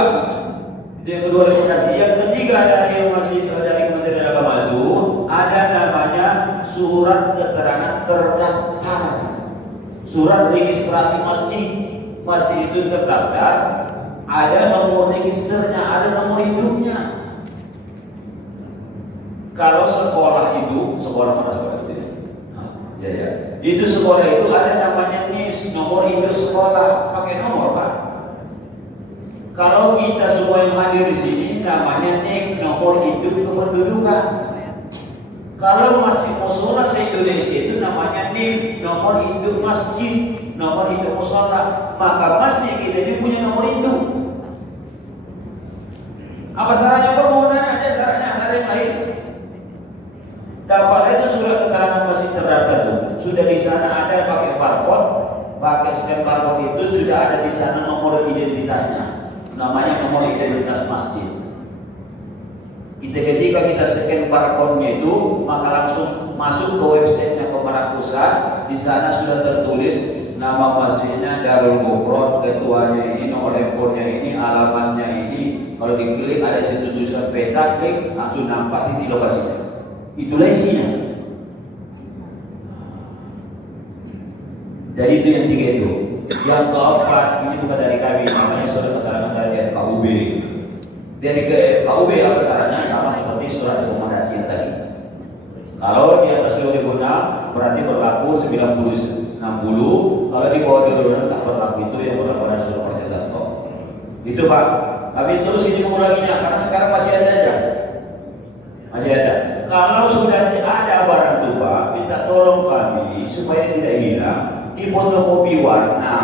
rekomendasi. Yang ketiga dari yang masih dari Kementerian Agama itu ada namanya surat keterangan terdaftar, surat registrasi masjid. Masjid itu terdaftar, ada nomor registernya, ada nomor induknya. Kalau sekolah itu, sekolah mana sekolah itu ya? Ya. Itu sekolah itu ada namanya NIS, nomor induk sekolah, pakai nomor Pak. Kalau kita semua yang hadir di sini namanya NIK, nomor induk kependudukan. Kalau masih musola se-Indonesia itu namanya NIM, nomor induk masjid, nomor induk musola. Maka masjid kita ini punya nomor induk. Apa sarannya permohonan aja, sarannya ada yang lain. Dapatnya itu surat keterangan masih terdaftar tuh. Sudah di sana ada pakai barcode, pakai scan barcode itu sudah ada di sana nomor identitasnya. Namanya nomor identitas masjid. Ketika kita scan barcode-nya itu, maka langsung masuk ke websitenya Pemerintah Pusat. Di sana sudah tertulis nama masjidnya, Darul Ghufran, ketuanya ini, nomor handphonenya ini, alamatnya ini. Kalau diklik ada situ tulisan peta, klik langsung nampak titik lokasinya. Itulah isinya. Jadi itu yang tiga itu. Yang keempat ini bukan dari kami, namanya surat keterangan dari FKUB. Dari ke FKUB apa sarannya sama seperti surat rekomendasi yang tadi. Kalau di atas 2006 berarti berlaku 90-60. Kalau di bawah 2006 tak berlaku, itu yang berlaku pada surat perjanjian kok. Itu Pak. Kami terus ini mengulanginya karena sekarang masih ada aja. Masih ada. Kalau sudah ada barang itu Pak, minta tolong kami supaya tidak hilang. Di fotokopi warna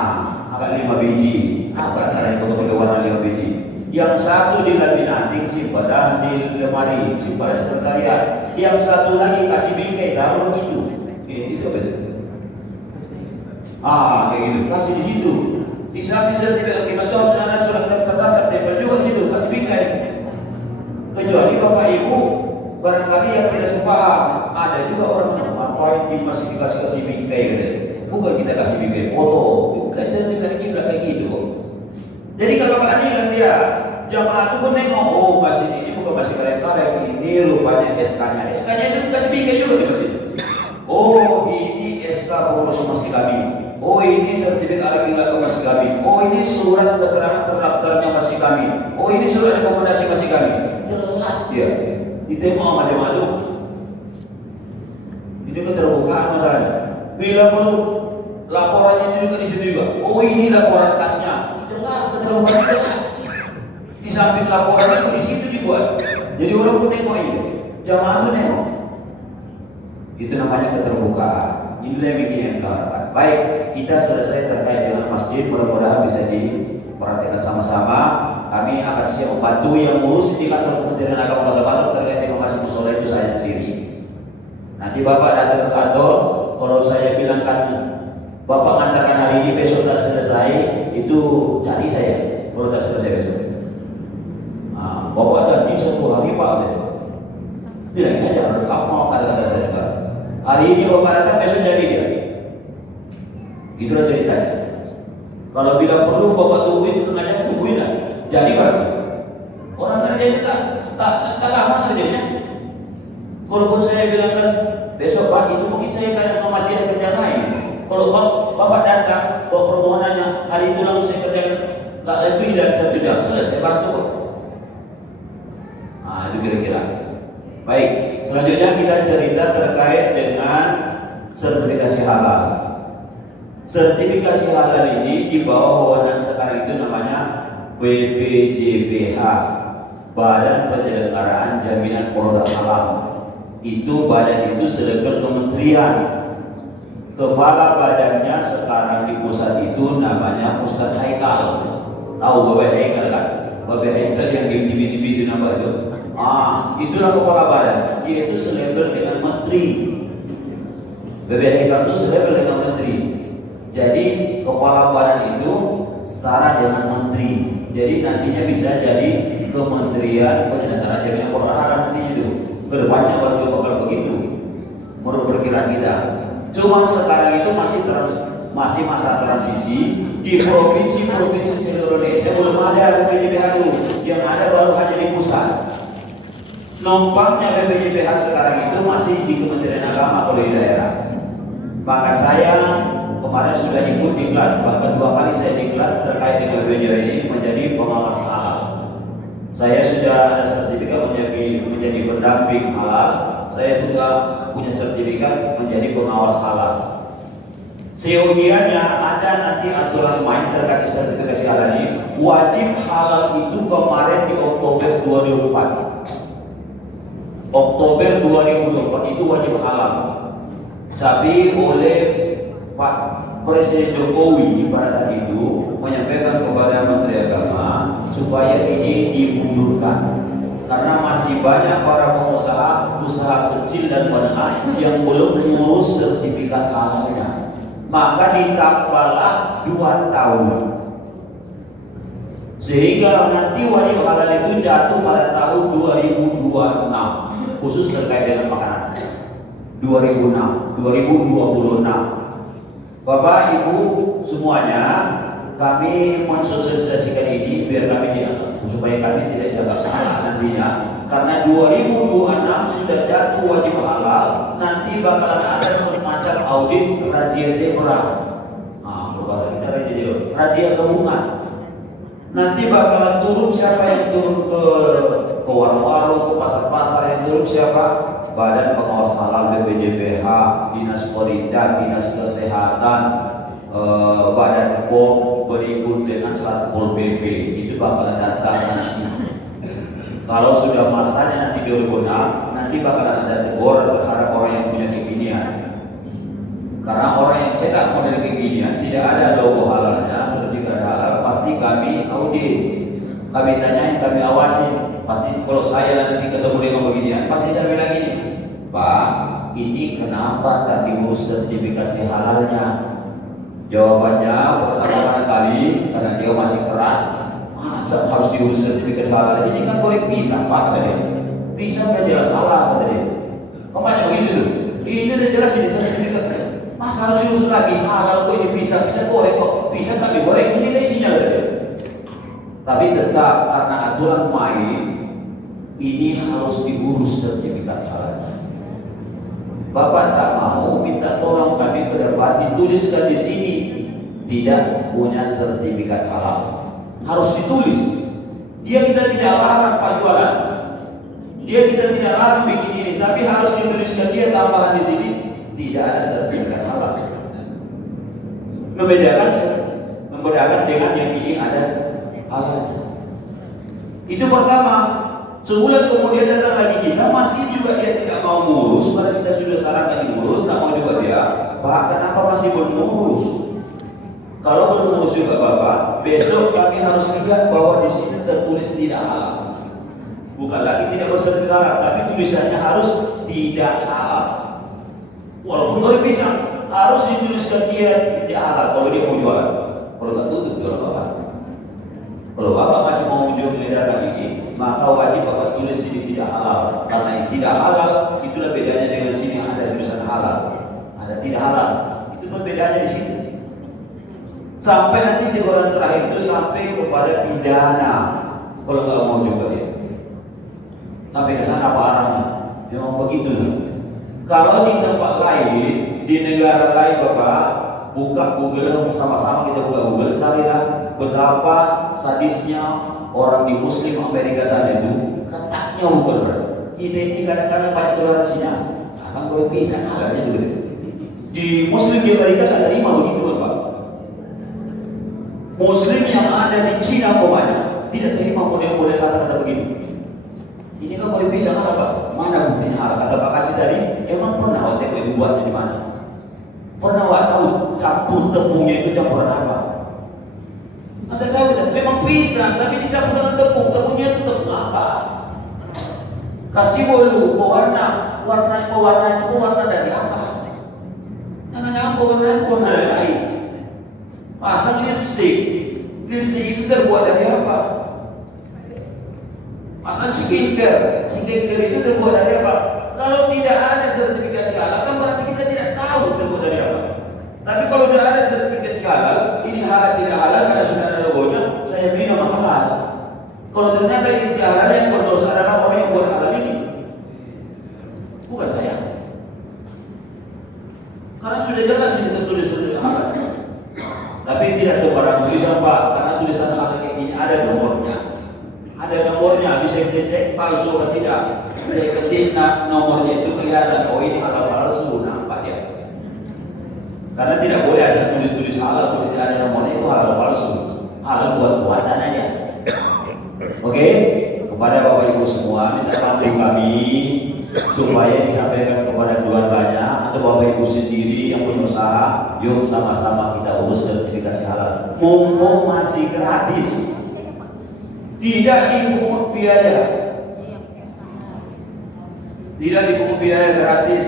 agak 5 biji. Apa salahnya fotokopi warna 5 biji? Yang satu dilaminating simpan di lemari, simpan sekretariat. Yang satu lagi kasih bingkai taruh begitu. Itu betul. Kayak gitu. Kasih di situ. Di samping sertifikat kimatau sudah tertata tempel juga di situ. Kasih bingkai. Kecuali Bapak Ibu barangkali yang tidak sepaham, ada juga orang yang ngapain di masjid dikasih bingkai gitu. Bukan kita kasih bingkai foto, bukan sertifikat kiblat kayak gitu. Jadi kalau keadilan dia jamaah itu pun nengok, oh masjid ini bukan masjid kaleng-kaleng, ini rupanya SK-nya. SK-nya itu dikasih bingkai juga di masjid. Oh ini SK pengurus masjid kami. Oh ini sertifikat al-qiblat masjid kami. Oh ini surat keterangan terdaftarnya masjid kami. Oh ini surat rekomendasi masjid kami. Jelas dia. Ditengok sama jemaah itu. Ini keterbukaan masalahnya. Bila perlu laporannya itu juga di situ juga. Oh ini laporan kasnya. Jelas keterbukaan jelas. Di samping laporan itu di situ dibuat. Jadi orang pun nengok ini. Jemaah itu nengok. Itu namanya keterbukaan. Inilah yang bikin yang kawan-kawan. Baik, kita selesai terkait dengan masjid. Mudah-mudahan bisa diperhatikan sama-sama. Kami akan siap membantu yang ngurus di kantor Kementerian Agama Kota Batam terkait dengan masjid musola itu saya sendiri. Nanti Bapak datang ke kantor, kalau saya bilang kan Bapak ngantarkan hari ini, besok tak selesai, itu cari saya. Kalau tak selesai besok. Bapak janji 1 hari Pak. Bilang aja, rekam mau kata-kata saya Pak. Hari ini Bapak datang, besok jadi dia. Itulah ceritanya. Kalau bila perlu Bapak tungguin setengah jam, tungguin lah. Jadi berarti orang kerjanya tak lama kerjanya. Walaupun saya bilang kan besok Pak itu mungkin saya kan masih ada kerja lain. Kalau Bapak datang bawa permohonannya hari itu langsung saya kerjakan tak lebih dari 1 jam selesai bantu kok. Itu kira-kira. Baik, selanjutnya kita cerita terkait dengan sertifikasi halal. Sertifikasi halal ini di bawah wewenang sekarang itu namanya BPJPH, Badan Penyelenggaraan Jaminan Produk Halal. Itu badan itu selevel kementerian. Kepala badannya sekarang di pusat itu namanya Ustadz Haikal. Tahu Bapak Haikal kan? Bapak Haikal yang di TV itu nama itu. Itulah kepala badan. Dia itu selevel dengan menteri. Bapak Haikal itu selevel dengan menteri. Jadi kepala badan itu setara dengan menteri. Jadi nantinya bisa jadi Kementerian Penyelenggaraan Jaminan Produk Halal nantinya itu. Kedepannya bakal begitu. Menurut perkiraan kita. Cuma sekarang itu masih masa transisi. Di provinsi-provinsi seluruh Indonesia belum ada BPJPH itu. Yang ada baru hanya di pusat. Nompaknya BPJPH sekarang itu masih di Kementerian Agama kalau di daerah. Maka saya kemarin sudah ikut diklat, bahkan 2 kali saya diklat terkait dengan media ini menjadi pengawas halal. Saya sudah ada sertifikat menjadi pendamping halal. Saya juga punya sertifikat menjadi pengawas halal. Seyogianya ada nanti aturan main terkait sertifikasi halal ini. Wajib halal itu kemarin di Oktober 2004. Oktober 2024 itu wajib halal. Tapi oleh Pak Presiden Jokowi pada saat itu menyampaikan kepada Menteri Agama supaya ini dimundurkan karena masih banyak para pengusaha usaha kecil dan menengah yang belum mengurus sertifikat halalnya. Maka ditambahlah 2 tahun sehingga nanti wajib halal itu jatuh pada tahun 2026 khusus terkait dengan makanan. 2026. Bapak Ibu semuanya, kami mensosialisasikan ini biar kami dianggap supaya kami tidak dianggap salah nantinya. Karena 2026 sudah jatuh wajib halal, nanti bakalan ada semacam audit razia zebra. Nah, bahasa kita razia gabungan. Nanti bakalan turun siapa yang turun ke warung-warung, ke pasar-pasar, yang turun siapa? Badan Pengawas Halal BPJPH, Dinas Korinda, Dinas Kesehatan, Badan POM berikut dengan Satpol PP. Itu bakalan datang nanti. Kalau sudah masanya nanti 2006, nanti bakalan ada teguran terhadap orang yang punya kekinian. Karena orang yang cetak model kekinian tidak ada logo halalnya, sertifikat halal, pasti kami audit, kami tanyain, kami awasi. Pasti kalau saya nanti ketemu dengan beginian, pasti saya bilang gini, Pak, ini kenapa tak diurus sertifikasi halalnya? Jawabannya pertama kali karena dia masih keras, masa harus diurus sertifikasi halal? Ini kan boleh pisah, Pak, kata dia. Pisah kan jelas halal, kata dia. Makanya begitu tuh. Ini udah jelas ini sertifikat. Masa harus diurus lagi halal kok ini pisah boleh kok. Pisah tapi boleh ini isinya, kata dia. Tapi tetap karena aturan main ini harus diurus sertifikat halalnya. Bapak tak mau minta tolong kami ke depan dituliskan di sini tidak punya sertifikat halal. Harus ditulis. Dia kita tidak larang Pak jualan. Dia kita tidak larang bikin ini, tapi harus dituliskan dia tambahan di sini tidak ada sertifikat halal. Membedakan dengan yang ini ada halal. Itu pertama. Sebulan kemudian datang lagi kita, masih juga dia tidak mau ngurus. Padahal kita sudah sarankan diurus, tak mau juga dia. Pak, kenapa masih belum ngurus? Kalau belum ngurus juga Bapak, besok kami harus lihat bahwa di sini tertulis tidak halal. Bukan lagi tidak bersertifikat halal, tapi tulisannya harus tidak halal. Walaupun boleh pisang, harus dituliskan dia tidak halal kalau dia mau jualan. Kalau nggak tutup jualan Bapak. Kalau Bapak masih mau mengedarkan ini, maka wajib Bapak tulis sini tidak halal. Karena yang tidak halal itulah bedanya dengan sini yang ada tulisan halal. Ada tidak halal. Itu perbedaannya di situ. Sampai nanti teguran terakhir itu sampai kepada pidana. Kalau nggak mau juga dia. Sampai ke sana apa arahnya? Memang begitulah. Kalau di tempat lain, di negara lain Bapak, buka Google, sama-sama kita buka Google, carilah betapa sadisnya orang di Muslim Amerika sana itu, ketatnya hukum. Kita ini kadang-kadang banyak toleransinya, akan boleh pisah halalnya juga. Di Muslim di Amerika saya terima begitu Pak. Muslim yang ada di Cina pokoknya tidak terima model-model kata-kata begitu. Ini kan boleh pisah halal Pak. Mana buktinya halal? Kata Pak Kasih tadi, emang pernah waktu itu buatnya di mana? Pernah tahu campur tepungnya itu campuran apa? Anda tahu kan? Memang pisang, tapi dicampur dengan tepung. Tepungnya itu tepung apa? Kasih bolu, pewarna itu pewarna dari apa? Jangan campur warna lain. Pasang lipstick itu terbuat dari apa? Pasang skincare itu terbuat dari apa? Kalau tidak ada sertifikasi halal, kan berarti kita tidak tahu terbuat dari apa. Tapi kalau sudah ada sertifikasi halal, ini halal tidak halal karena sudah ada logonya, saya minum halal. Kalau ternyata ini tidak halal, yang berdosa adalah orang yang buat halal ini, bukan saya. Karena sudah jelas ini tertulis sudah halal. tidak sembarang tulisan Pak, karena tulisan halal kayak gini ada nomornya. Ada nomornya, bisa kita cek palsu atau tidak. Saya ketik nomornya itu kelihatan, oh ini halal palsu, nampak ya. Karena tidak boleh asal tulis halal, kalau tidak ada nomornya itu halal palsu. Halal buat-buatan aja. Oke, kepada Bapak Ibu semua, minta bantu kami supaya disampaikan kepada keluarganya atau Bapak Ibu sendiri yang punya usaha, yuk sama-sama kita urus sertifikasi halal. Mumpung masih gratis, tidak dipungut biaya, tidak dipungut biaya, gratis.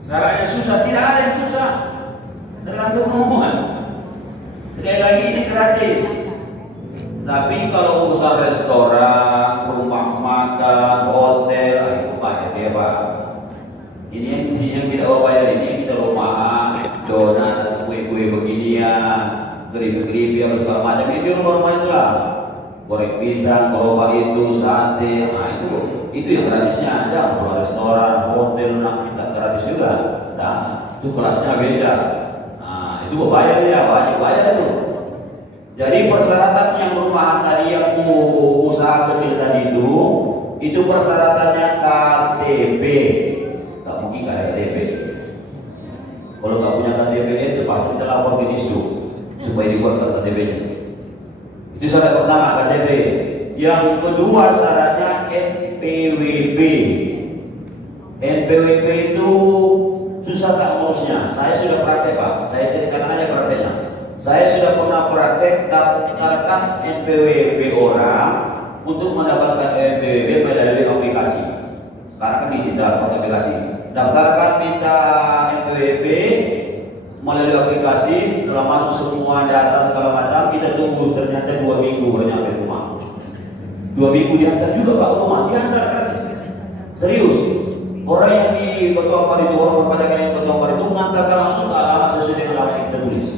Caranya susah, tidak ada yang susah, tergantung kemauan. Sekali lagi ini gratis. Tapi kalau urusan restoran, rumah makan, hotel, itu bayar ya Pak. Ini yang tidak mau bayar, ini yang kita rumahan, donat atau kue-kue beginian, keripik-keripik apa segala macam. Ini di rumah-rumah itulah. Goreng pisang, kerobak itu, sate, nah itu yang gratisnya ada. Kalau restoran, hotel, nak minta gratis juga. Nah, itu kelasnya beda. Nah, itu bayar ya, bayar itu. Jadi persyaratan yang rumahan tadi, yang usaha kecil tadi itu persyaratannya KTP. Tak mungkin nggak ada KTP. Kalau nggak punya KTP itu pasti kita lapor ke Disduk supaya dibuat KTP-nya. Itu syarat pertama, KTP. Yang kedua syaratnya NPWP. NPWP itu susah tak ngurusnya. Saya sudah praktek Pak. Saya ceritakan aja prakteknya. Saya sudah pernah praktek daftarkan NPWP orang untuk mendapatkan NPWP melalui aplikasi. Sekarang kan digital pakai aplikasi. Daftarkan minta NPWP melalui aplikasi, setelah masuk semua data segala macam, kita tunggu, ternyata 2 minggu baru nyampe rumah. 2 minggu diantar juga Pak rumah, diantar gratis. Serius. Orang yang di Batu Ampar itu, orang perpajakan yang di Batu Ampar itu mengantarkan langsung ke alamat sesuai dengan alamat yang kita tulis.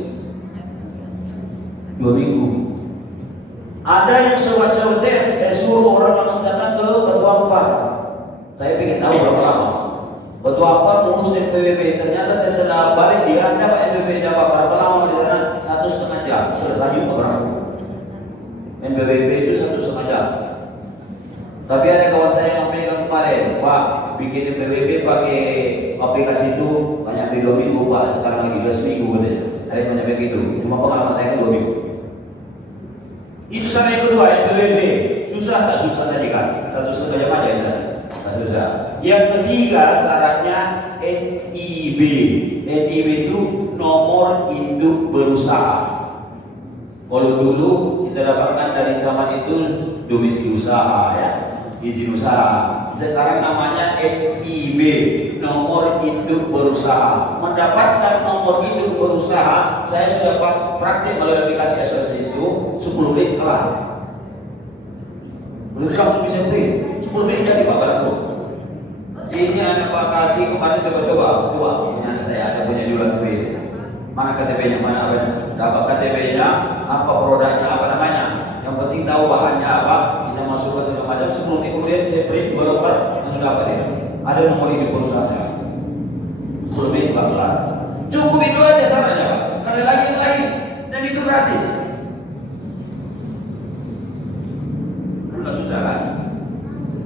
2 minggu. Ada yang semacam tes, saya suruh orang langsung datang ke Batu Ampar. Saya ingin tahu berapa lama. Batu Ampar mengurus NPWP, ternyata setelah balik dia dapat NPWP dapat berapa lama di sana? 1,5 jam, selesai juga berapa? NPWP itu 1,5 jam. Tapi ada kawan saya yang megang kemarin, Pak, bikin NPWP pakai aplikasi itu banyak 2 minggu Pak, sekarang lagi 2 minggu katanya. Ada yang banyak begitu, cuma pengalaman saya kan 2 minggu. Itu syarat yang kedua, NPWP. Susah tak susah tadi kan? 1,5 jam aja ya. Susah. Yang ketiga syaratnya NIB. NIB itu nomor induk berusaha. Kalau dulu kita dapatkan dari zaman itu domisili usaha ya, izin usaha. Sekarang namanya NIB, nomor induk berusaha. Mendapatkan nomor induk berusaha, saya sudah praktik melalui aplikasi SOS itu 10 menit kelar. Menurut kamu bisa print 10 menit jadi Pak Barangku. Ini anak Pak kasih kemarin coba. Ini anak saya ada punya jualan kue. Mana KTP-nya, mana apa? Dapat KTP-nya, apa produknya, apa namanya? Yang penting tahu bahannya apa, bisa masukkan segala macam. 10 menit kemudian saya print 2 lembar, langsung dapat ya. Ada nomor induk perusahaannya. 10 menit kelar. Cukup itu aja syaratnya Pak. Ada lagi yang lain dan itu gratis. Enggak susah kan?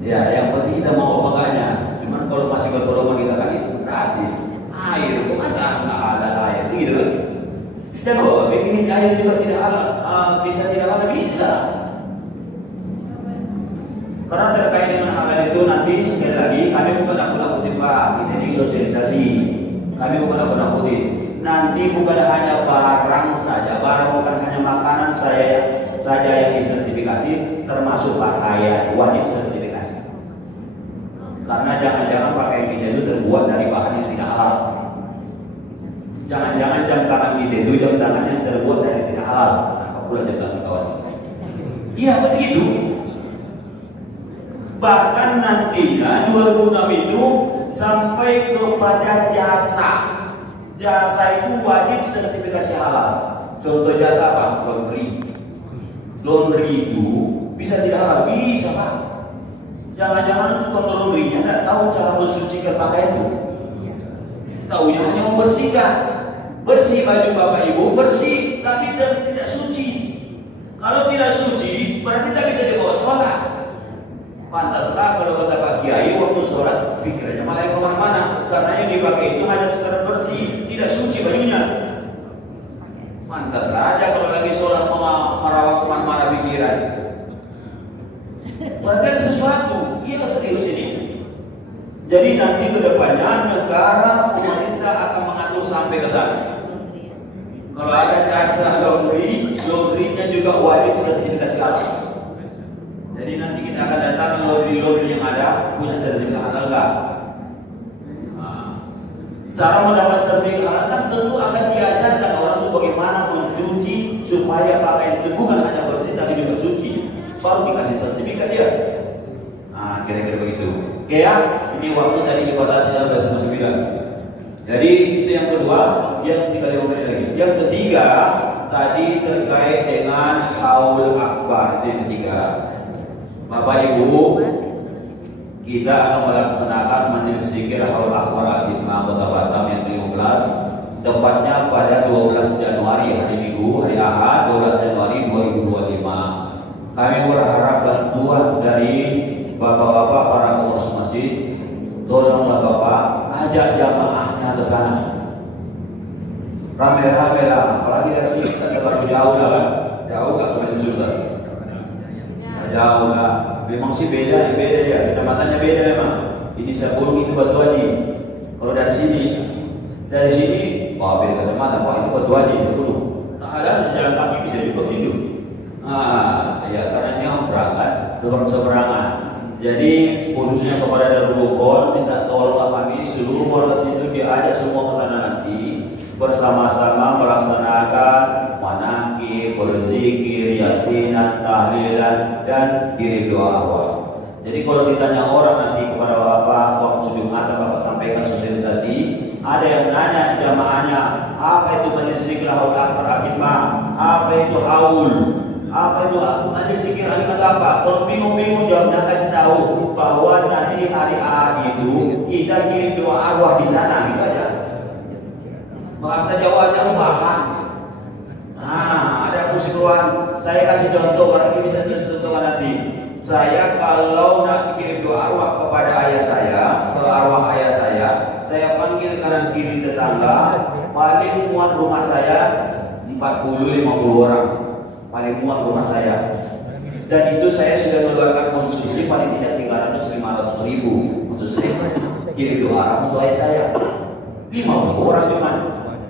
Ya, yang penting kita mau apa enggaknya. Cuman kalau masih berpeluang kita kan itu gratis. Air, kok masa nggak ada air gitu? Jangan bikin air juga tidak halal, bisa tidak halal bisa. Karena terkait dengan halal itu nanti sekali lagi kami bukan nakut-nakutin Pak, kita ini sosialisasi. Kami bukan nakut-nakutin. Nanti bukan hanya barang saja, barang bukan hanya makanan saja yang disertifikasi, termasuk pakaian wajib sertifikasi. Karena jangan-jangan pakaian kita itu terbuat dari bahan yang tidak halal. Jangan-jangan jam tangan kita itu jam tangan yang terbuat dari tidak halal. Apa pula jam tangan kawan? Iya begitu. Bahkan nantinya 2006 itu sampai kepada jasa. Jasa itu wajib sertifikasi halal. Contoh jasa apa? Laundry. Laundry itu bisa tidak halal? Bisa Pak. Jangan-jangan tukang laundry-nya tidak tahu cara mensucikan pakaian itu. Taunya hanya membersihkan. Bersih baju Bapak Ibu, bersih. tapi tidak suci. Kalau tidak suci, berarti tak bisa dibawa sholat. Pantaslah kalau kata Pak Kiai waktu sholat pikirannya malah yang kemana-mana, karena yang dipakai itu hanya sekedar bersih, tidak suci bajunya. Pantas saja kalau lagi sholat merawat kemana-mana pikiran. Berarti ada sesuatu. Iya serius ini. Jadi nanti ke depannya negara pemerintah akan mengatur sampai ke sana. Kalau ada jasa laundry, laundrynya juga wajib sertifikasi halal. Jadi nanti kita akan datang laundry yang ada punya sertifikasi halal enggak? Cara mendapat sertifikat halal kan tentu akan diajarkan orang itu bagaimana mencuci supaya pakaian itu bukan hanya bersih tapi juga suci. Baru dikasih sertifikat dia. Nah, kira-kira begitu. Oke ya, ini waktu tadi dibatasi sampai 9. Jadi itu yang kedua, yang 35 menit lagi. Yang ketiga tadi terkait dengan haul akbar, itu yang ketiga. Bapak Ibu, kita akan melaksanakan majelis zikir haul akbar Al-Hikmah Kota Batam yang ke-15, tepatnya pada 12 Januari hari Minggu, hari Ahad 12 Januari 2025. Kami berharap bantuan dari bapak-bapak para pengurus masjid. Tolonglah Bapak ajak jamaahnya ke sana. Rame-rame lah, apalagi dari sini kita terlalu jauh lah kan. Jauh gak ke Sultan? Ya, jauh lah. Memang sih beda dia, kecamatannya beda memang. Ini Sabung, itu Batu Haji. Kalau dari sini, oh beda kecamatan, Pak itu Batu Haji, Sabung. Tak ada jalan kaki bisa juga begitu. Ya karena ini berangkat seberangan. Jadi khususnya kepada Darul Ukon, minta tolonglah kami seluruh warga situ diajak semua ke sana nanti bersama-sama melaksanakan manakib, berzikir, yasinan, tahlilan dan kirim doa awal. Jadi kalau ditanya orang nanti kepada Bapak waktu Jumat Bapak sampaikan sosialisasi, ada yang nanya jamaahnya, apa itu majelis zikir haul akbar Al-Hikmah? Apa itu haul? Apa itu majelis zikir Al-Hikmah apa? Kalau bingung-bingung jawabnya kasih tahu bahwa nanti hari Ahad itu kita kirim doa arwah di sana gitu aja. Bahasa Jawanya bahan. Ada keseruan. Saya kasih contoh, orang ini bisa dicontohkan nanti. Saya kalau nak kirim doa arwah kepada ayah saya, ke arwah ayah saya panggil kanan kiri tetangga, paling muat rumah saya 40-50 orang. Paling muat rumah saya. Dan itu saya sudah mengeluarkan konsumsi paling tidak 300-500 ribu untuk saya kirim doa untuk ayah saya. 50 orang cuman.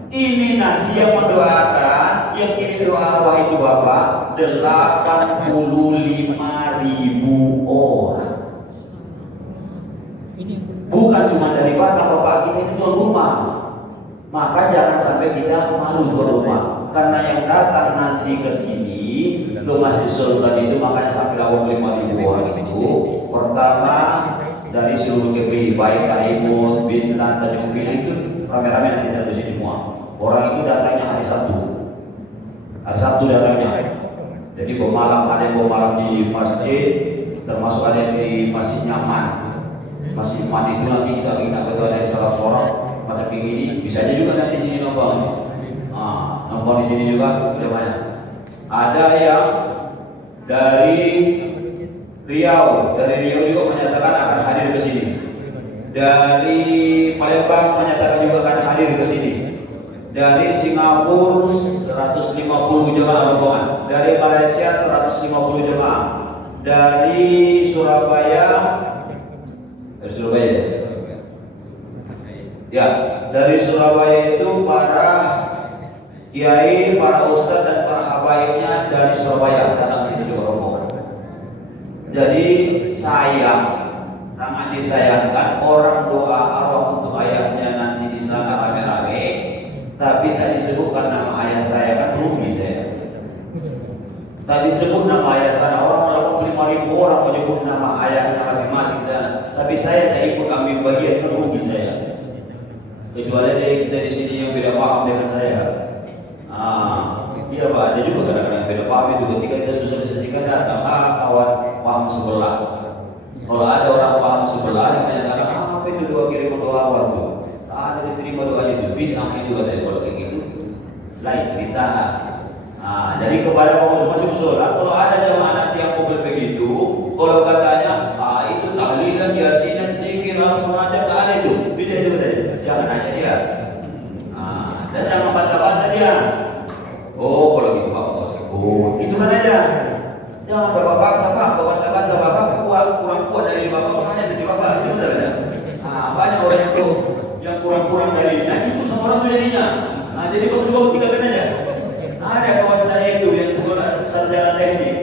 Ini nanti yang mendoakan, yang kirim doa arwah itu Bapak 85.000 orang. Bukan cuma dari Batam, Bapak kita itu tuan rumah. Maka jangan sampai kita malu tuan rumah. Karena yang datang nanti ke sini ke Masjid Sultan itu makanya sampai 85.000 orang itu. Pertama dari seluruh KPI baik Kalimun, Bintan, Tanjung Pinang itu rame-rame nanti dari sini semua. Orang itu datangnya hari Sabtu datangnya. Jadi bermalam, ada yang bermalam di masjid, termasuk ada yang di Masjid Nyaman. Masjid Nyaman itu nanti kita ketua dari salah seorang macam kayak gini, bisa aja juga nanti sini nongkrong. Nongkrong di sini juga udah banyak. Ada yang dari Riau juga menyatakan akan hadir ke sini. Dari Palembang menyatakan juga akan hadir ke sini. Dari Singapura 150 jemaah rombongan, dari Malaysia 150 jemaah, dari Surabaya, ya, dari Surabaya itu para kiai, para ustadz dan para habaibnya dari Surabaya datang sini juga rombongan. Jadi sangat disayangkan orang doa arwah untuk ayahnya nanti di sana rame-rame, tapi tak disebutkan nama ayah saya, kan rugi saya. Tak disebut nama ayah sana, orang 85.000 orang menyebut nama ayahnya masing-masing sana, tapi saya tak ikut ambil bagian, kan rugi saya. Kecuali dari kita di sini yang beda paham dengan saya. Iya Pak, ada juga kadang-kadang beda paham itu ketika kita sosialisasikan datanglah kawan paham sebelah. Kalau ada orang paham sebelah yang menyatakan apa itu doa kirim doa apa itu? Ada diterima doanya itu bid'ah itu katanya kalau kayak gitu. Lain cerita. Nah, jadi kepada pengurus masjid musola, kalau ada jamaah nanti yang mau begitu, kalau katanya, itu tahlilan, yasinan, zikir, apa macam, tak ada itu. Bisa itu tadi. Jangan nanya dia. Nah, dan jangan bantah-bantah dia. Oh, kalau gitu Pak, kalau ikut, itu kan aja. Jangan bapak paksa Pak, bantah-bantah bapak kurang kuat dari bapak, makanya dari bapak. Itu benar ya. Nah, banyak orang itu yang kurang-kurang darinya, itu sama orang itu jadinya. Nah, jadi bagus-bagus tinggalkan aja. Ada kawan saya itu yang sekolah sarjana teknik.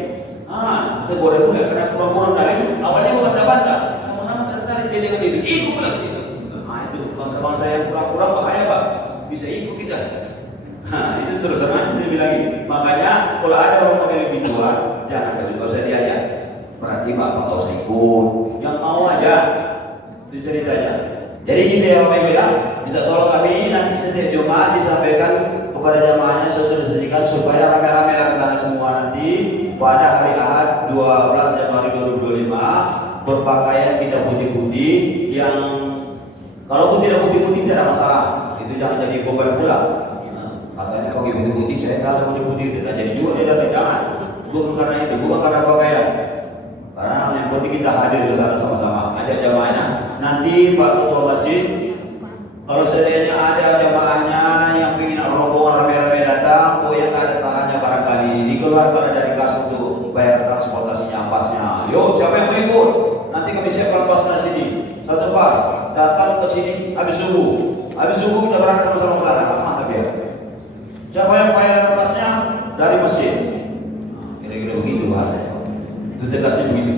Tegur itu ya karena kurang-kurang dari awalnya membantah-bantah. Lama-lama tertarik dia dengan diri. Ikut lagi. Itu bangsa-bangsa yang kurang-kurang bahaya Pak. Bisa ikut kita. Itu terus terang saya bilang ini. Makanya kalau ada orang model gituan, jangan kalau saya diajak. Berarti Bapak nggak usah ikut. Yang mau aja. Itu ceritanya. Jadi gitu ya Bapak Ibu ya. Minta tolong kami nanti setiap Jumat disampaikan kepada jamaahnya sosialisasikan supaya rame-rame lah ke sana semua nanti pada hari Ahad 12 Januari 2025 berpakaian kita putih-putih yang kalaupun tidak putih-putih tidak ada masalah, itu jangan jadi beban pula. Katanya pakai putih-putih, saya tak ada putih-putih, tidak jadi juga dia datang, jangan. Bukan karena itu, bukan karena pakaian. Karena yang penting kita hadir ke sana sama-sama, ajak jamaahnya. Nanti Pak Ketua Masjid, kalau seandainya ada jamaahnya yang ingin rombongan rame-rame datang, yang nggak ada salahnya barangkali dikeluarkan dari kas untuk bayar transportasinya, pasnya. Yo, siapa yang mau ikut? Nanti kami siapkan pasnya sini. Satu pas, datang ke sini habis subuh. Habis subuh kita berangkat sama-sama ke sana. Mantap ya. Siapa yang bayar pasnya dari masjid? Kira-kira begitu Pak. Itu tegasnya begitu.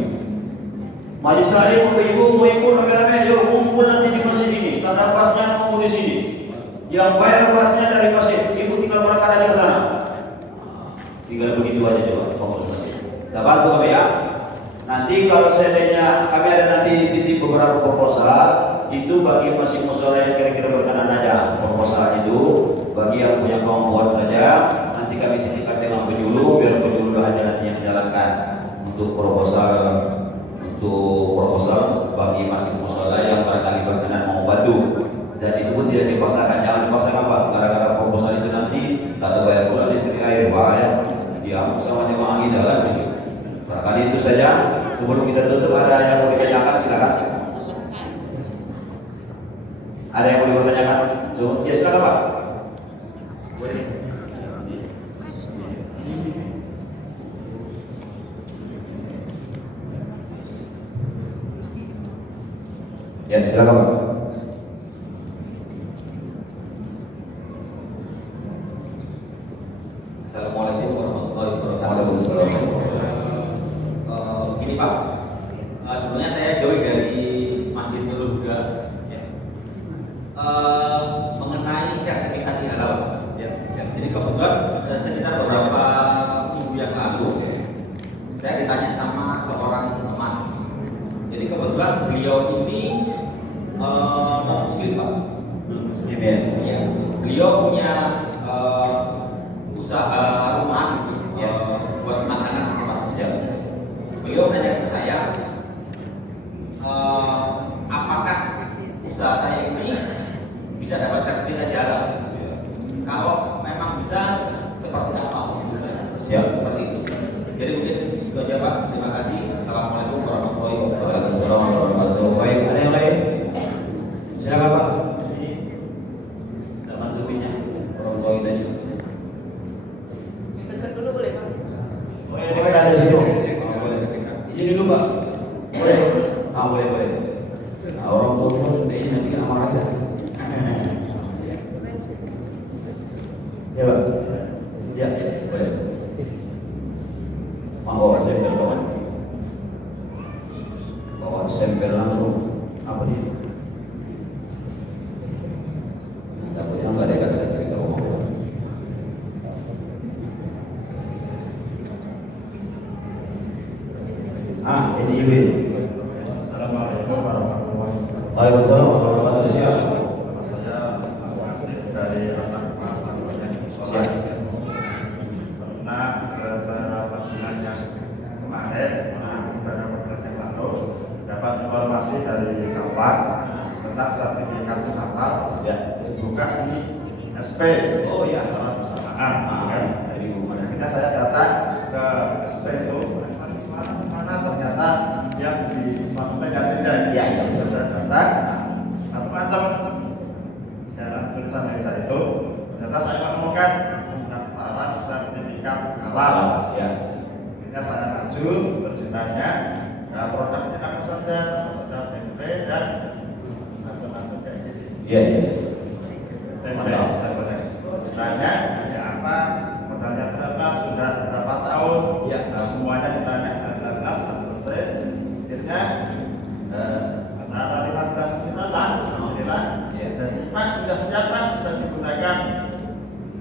Majlis taklim ibu mau ikut rame-rame, yuk kumpul nanti di masjid ini. Karena pasnya nunggu di sini. Yang bayar pasnya dari masjid, ibu tinggal berangkat aja ke sana. Tinggal begitu aja coba. Kita bantu kami ya. Nanti kalau seandainya kami ada nanti titip beberapa proposal, itu bagi masjid musola yang kira-kira berkenan aja. Proposal itu bagi yang punya kemampuan saja. Nanti kami titipkan dengan penyuluh, biar penyuluh aja nanti yang jalankan untuk proposal bagi masjid musola yang barangkali berkenan mau bantu. Dan itu pun tidak dipaksakan, jangan dipaksakan Pak. Gara-gara proposal itu nanti tak bayar pula listrik air bahaya. Dia sama jemaah kita kan. Barangkali itu saja. Sebelum kita tutup ada yang mau ditanyakan silakan. Ada yang mau ditanyakan? Ya silakan Pak. Boleh. Ya silakan Pak. Assalamualaikum warahmatullahi wabarakatuh. Waalaikumsalam. Gini Pak, sebenarnya saya Joy dari Masjid Nurul Huda. Mengenai sertifikasi halal. Jadi kebetulan sekitar beberapa minggu yang lalu saya ditanya sama seorang teman. Jadi kebetulan beliau ini non-muslim Pak. Ya, beliau punya usaha rumahan buat makanan Pak. Beliau tanya ke saya, apakah usaha saya ini bisa dapat sertifikasi halal? Kalau memang bisa, seperti apa? Siap. Seperti itu. Jadi mungkin itu aja Pak. Terima kasih. Assalamualaikum warahmatullahi wabarakatuh. Waalaikumsalam warahmatullahi wabarakatuh. Baik, ada yang lain? Silakan Pak. Sini. Kita bantu minyak. Orang tua kita juga. Dekat dulu boleh Pak? Oh ya, dekat ada situ. Boleh. Izin dulu Pak. Boleh. Boleh. Nah, orang tua pun ini nanti kena marah ya. Ya Pak. Ya, boleh. Bawa sampel kawan. Bawa sampel langsung. Apa dia? Takutnya nggak dekat saya bisa ngomong. SIB. Assalamualaikum warahmatullahi wabarakatuh. Waalaikumsalam warahmatullahi wabarakatuh. Siap. Saya wasit dari Rasa Kepala Siap. Pernah beberapa bulan yang kemarin, beberapa bulan yang lalu dapat informasi dari kawan tentang sertifikat halal. Ya. Buka di SP. Oh ya. Bersamaan, kan? Dari mana? Akhirnya saya datang ke SP itu, mana ternyata yang di Wisma Atlet dan tidak. Iya. Saya datang, macam-macam dalam tulisan desa itu, ternyata saya menemukan pendaftaran sertifikat halal. Ya. Akhirnya saya maju berceritanya, produknya apa saja, tempe dan macam-macam kayak gitu. Iya. Tempe saya boleh tanya ada apa, modalnya berapa, sudah berapa tahun, ya semuanya ditanya. 19 sudah selesai. Akhirnya antara 15 bulan, alhamdulillah. Jadi Pak sudah siap Pak, bisa digunakan.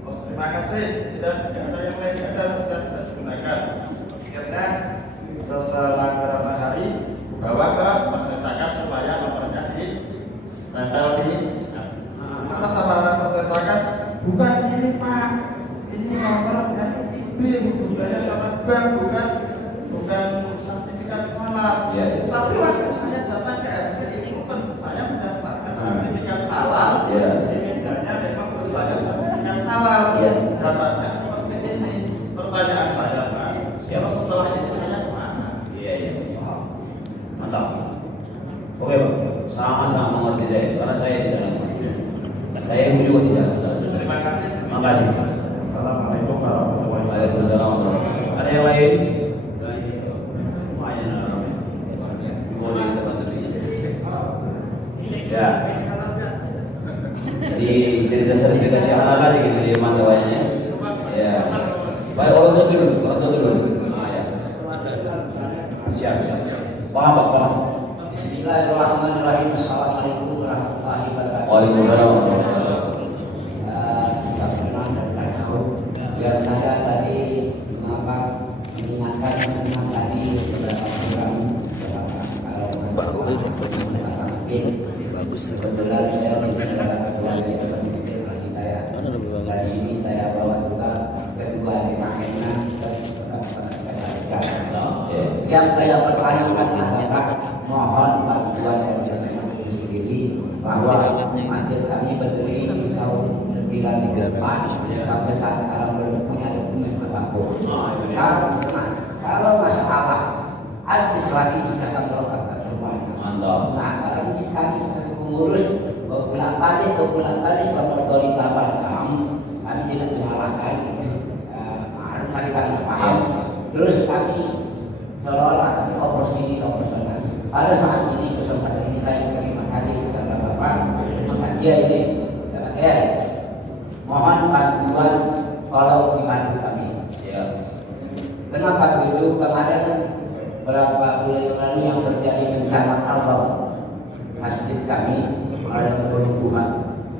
Oh terima kasih, tidak ada yang lain, ada bisa digunakan. Akhirnya setelah beberapa hari bawa ke percetakan supaya nomornya ditempel di atas sama percetakan. Bukan ini Pak, ini nomor NIB hubungannya sama bank, bukan sertifikat halal. Ya. Tapi waktu saya datang ke SP itu saya mendapatkan sertifikat halal. Ya. Di mejanya memang tulisannya sertifikat halal. Ya. Dapatnya seperti ini. Pertanyaan saya Pak, kalau setelah ini saya kemana? Iya. Mantap. Oke Pak, sangat mengerti saya karena saya di sana. Saya juga tidak. Terima kasih. Terima kasih. Assalamualaikum warahmatullahi wabarakatuh. Waalaikumsalam. Ada yang lain? Lumayan ramai. Boleh kita bantu ya. Jadi cerita sertifikasi halal aja gitu di mantauannya. Ya. Baik, orang tua dulu. Ya. Siap. Paham Pak, paham. Bismillahirrahmanirrahim. Assalamualaikum warahmatullahi wabarakatuh. Waalaikumsalam warahmatullahi wabarakatuh. Kita pernah dan tahu yang saya tadi mengingatkan tentang tadi beberapa program kalau bagus kebetulan saya adalah ketua saya dari sini saya bawa juga kedua di Mahena yang saya pertanyakan adalah mohon bantuan dari sendiri bahwa masjid kami berdiri di tahun 1934 sampai saat sekarang belum punya dokumen apapun. Kalau masalah administrasi sudah kami lakukan semuanya. Mantap. Nah, kalau kami sebagai pengurus bolak-balik sama otorita kami tidak menyalahkan. Harus kita paham. Terus kami seolah-olah kami operasional. Pada saat ini kesempatan ini saya berterima kasih kepada Bapak Makatia ini. Mohon bantuan kalau dibantu kami. Ya. Kenapa begitu? Kemarin beberapa bulan yang lalu yang terjadi bencana alam masjid kami ada keruntuhan.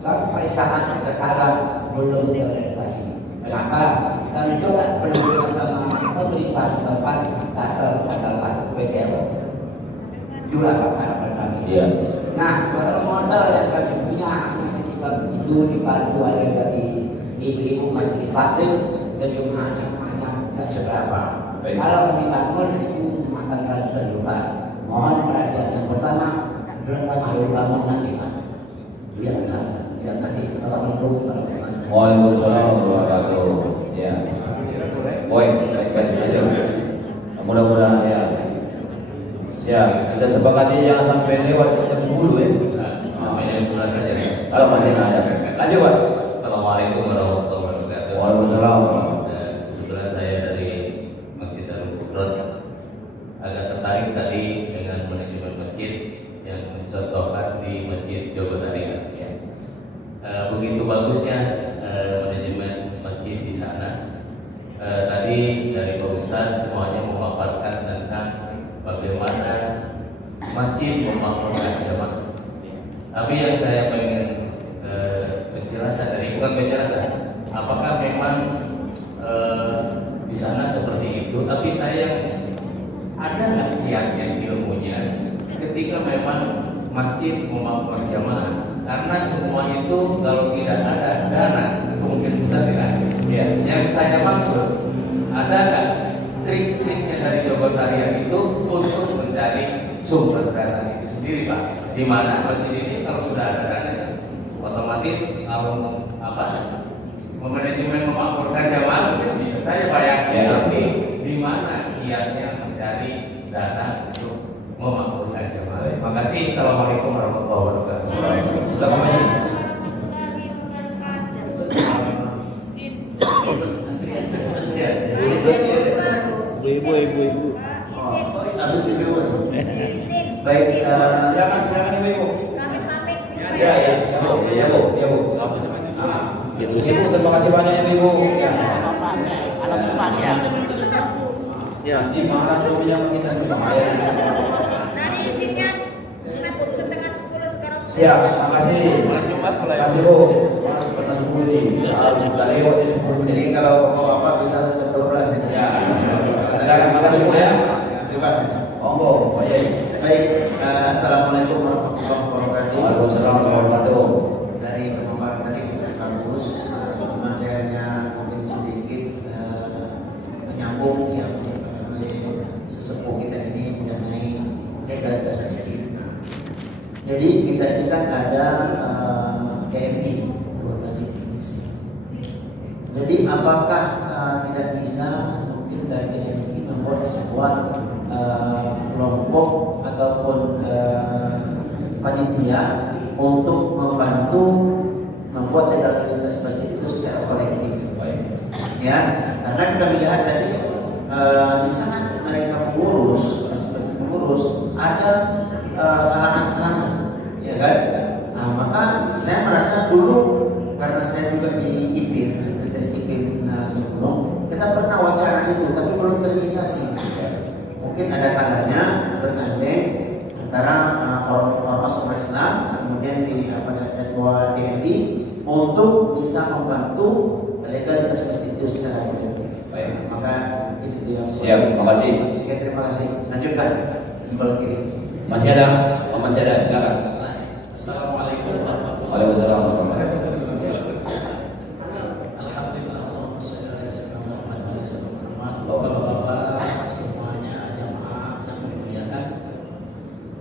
Sampai saat sekarang belum terrealisasi. Kenapa? Kami coba berdua sama pemerintah setempat dasar adalah PKL. Itulah harapan kami. Iya. Nah, kalau modal yang kami punya kita itu dibantu ada dari ibu-ibu majelis taklim dan jumlahnya tidak seberapa. Baik. Kalau kami bangun itu makan ratusan juta. Mohon perhatian yang pertama tentang ahli bangunan kita. Iya benar. Terima kasih. Assalamualaikum warahmatullahi wabarakatuh. Waalaikumsalam warahmatullahi wabarakatuh. Ya. Baik. Mudah-mudahan ya. Ya, kita sepakati jangan sampai lewat jam 10 ya. Ini sebelah saja. Kalau masih ada. Lanjut Pak. Assalamualaikum warahmatullahi wabarakatuh. Waalaikumsalam. Kebetulan saya dari Masjid Darul Qudrat agak tertarik tadi dengan manajemen masjid yang mencontohkan di Masjid Jogotaria. Ya. Begitu bagusnya manajemen masjid di sana. Tadi dari Pak Ustadz semuanya memaparkan tentang bagaimana masjid memakmurkan jamaah. Tapi yang saya pengen penjelasan dari bukan penjelasan, apakah memang di sana seperti itu? Tapi saya ada nggak kiat ilmunya ketika memang masjid memakmurkan jamaah? Karena semua itu kalau tidak ada dana mungkin besar tidak. Ya. Yang saya maksud ada nggak trik-triknya dari Jogotarian itu untuk mencari sumber dana itu sendiri Pak? Di mana masjid ini kalau sudah ada dananya otomatis Manajemen memakmurkan jamaah mungkin bisa saja bayar, tapi di mana kiatnya mencari dana untuk memakmurkan jamaah. Terima kasih. Assalamualaikum warahmatullahi wabarakatuh. Sudah kembali. Ibu. Habis ibu. Baik, silakan ibu. Ya, Bu. Ibu, terima kasih banyak ibu. Ya, di mana suaminya kita bayar. Tadi izinnya setengah 10 sekarang. Siap, terima kasih. Terima kasih Bu. Mas pernah 10 nih. Sudah lewat di 10 menit. Jadi kalau Bapak bisa jam 12 ya. Silakan, terima kasih Bu ya. Terima kasih. Monggo, baik. Assalamualaikum warahmatullahi wabarakatuh. Waalaikumsalam warahmatullahi wabarakatuh. Dari pemaparan tadi sudah bagus. Cuma saya hanya mungkin sedikit menyambung yang oleh sesepuh kita ini mengenai legalitas masjid. Jadi kita ini kan ada DMI, Dewan Masjid Indonesia. Jadi apakah tidak bisa mungkin dari DMI membuat sebuah kelompok ataupun panitia untuk membantu membuat legalitas masjid itu secara kolektif, ya, karena kita melihat tadi di saat mereka mengurus, masing-masing mengurus ada halangan, ya kan? Nah, maka saya merasa dulu karena saya juga di IPIN, Sekuritas IPIN sebelum kita pernah wacana itu, tapi belum terrealisasi. Mungkin ada kalanya bergandeng antara ormas Islam kemudian di dua DMI untuk bisa membantu legalitas masjid itu secara kolektif. Baik. Maka itu dia. Siap, terima kasih. Oke, terima kasih. Lanjutkan di sebelah kiri. Masih ada? Silakan. Assalamualaikum warahmatullahi Waalaikumsalam warahmatullahi wabarakatuh. Alhamdulillah, Allahumma sholli ala sayyidina Muhammad. Bapak-bapak semuanya, jamaah yang dimuliakan.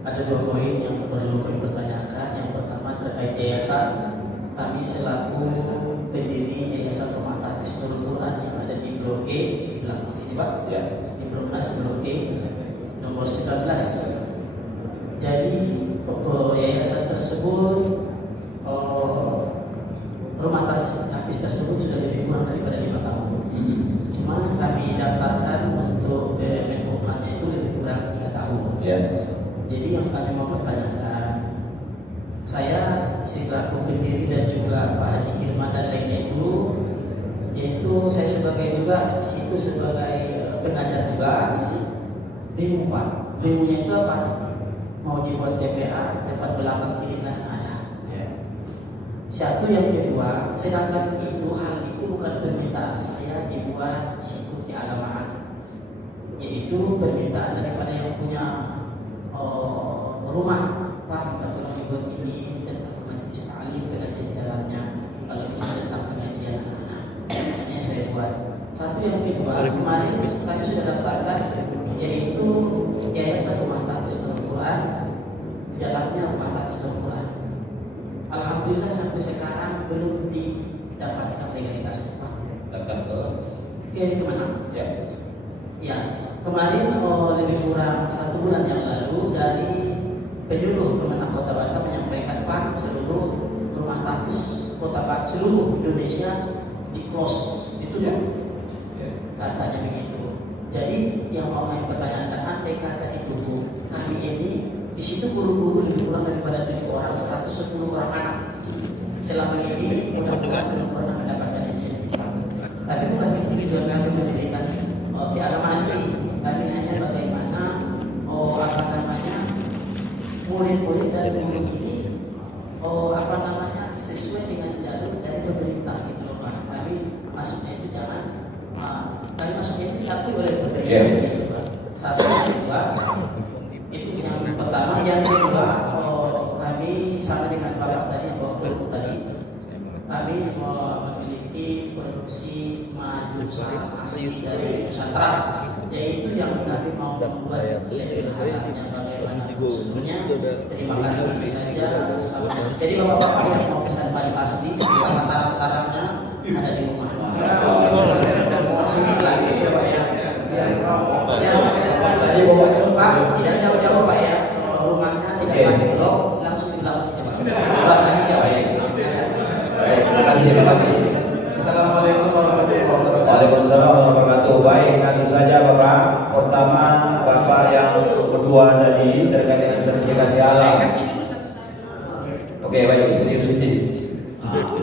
Ada dua poin yang perlu kami pertanyakan. Yang pertama terkait yayasan. Kami selaku pendiri Yayasan Pemata Hifdzul Quran yang ada di Blok E di belakang sini, Pak. Ya. Di Brunnas Blok E nomor 19. Jadi yayasan tersebut rumah hafiz tersebut sudah lebih kurang daripada 5 tahun. Cuma kami dapatkan untuk Menkumhamnya itu lebih kurang 3 tahun. Ya. Jadi yang kami mau pertanyakan, saya selaku pendiri dan juga Pak Haji Irman dan lainnya itu, yaitu saya sebagai juga di situ sebagai pengajar juga. Bingung Pak, bingungnya itu apa? Mau dibuat TPA depan belakang kiri kanan ada. Satu, yang kedua, sedangkan itu hal itu bukan permintaan saya dibuat situs keagamaan, yaitu permintaan daripada yang punya rumah. Pak, kita tolong dibuat ini tentang majelis ta'lim, pengajian di dalamnya, kalau bisa tentang pengajian anak-anak. Ini yang saya buat. Satu, yang kedua, kemarin kami sudah dapatkan yaitu Yayasan Rumah Tahfiz Al-Quran, di dalamnya Rumah Tahfiz Al-Quran. Alhamdulillah sampai sekarang belum didapatkan legalitas. Datang ke kemana? Ya. Ya, kemarin lebih kurang 1 bulan yang lalu dari penyuluh Kemenang Kota Batam menyampaikan Pak, seluruh rumah tahfiz Kota Batam seluruh Indonesia di close. Itu ya, katanya begitu. Jadi yang mau saya pertanyakan, andai kata ditutup, kami ini di situ guru-guru lebih kurang daripada 7 orang, 110 orang anak. Selama ini mudah-mudahan belum pernah mendapatkan insentif. Tapi bukan itu tujuan kami mendirikan keagamaan ini. Kami hanya bagaimana murid-murid dari guru ini sesuai dengan jalur dari pemerintah gitu loh Pak. Kami masuknya itu kami masuknya itu diakui oleh pemerintah gitu Pak. Satu, yang kedua itu yang pertama. Yang kedua, kami sama dengan Bapak tadi yang bawa keluar tadi, kami memiliki produksi madu asli dari Nusantara, yaitu yang kami mau membuat label halalnya bagaimana sebelumnya. Terima kasih saja. Jadi bapak-bapak yang mau pesan madu asli sama syarat-syaratnya ada di rumah. Sini lagi ya Pak ya. Pak tidak jauh-jauh Pak ya. Rumahnya tidak pakai blok, langsung di laut saja Pak. Bukan lagi jauh. Baik, terima kasih. Assalamualaikum warahmatullahi wabarakatuh. Waalaikumsalam warahmatullahi wabarakatuh. Baik, langsung saja Bapak. Pertama, Bapak yang kedua tadi terkait dengan sertifikasi halal. Oke, baik, sedikit.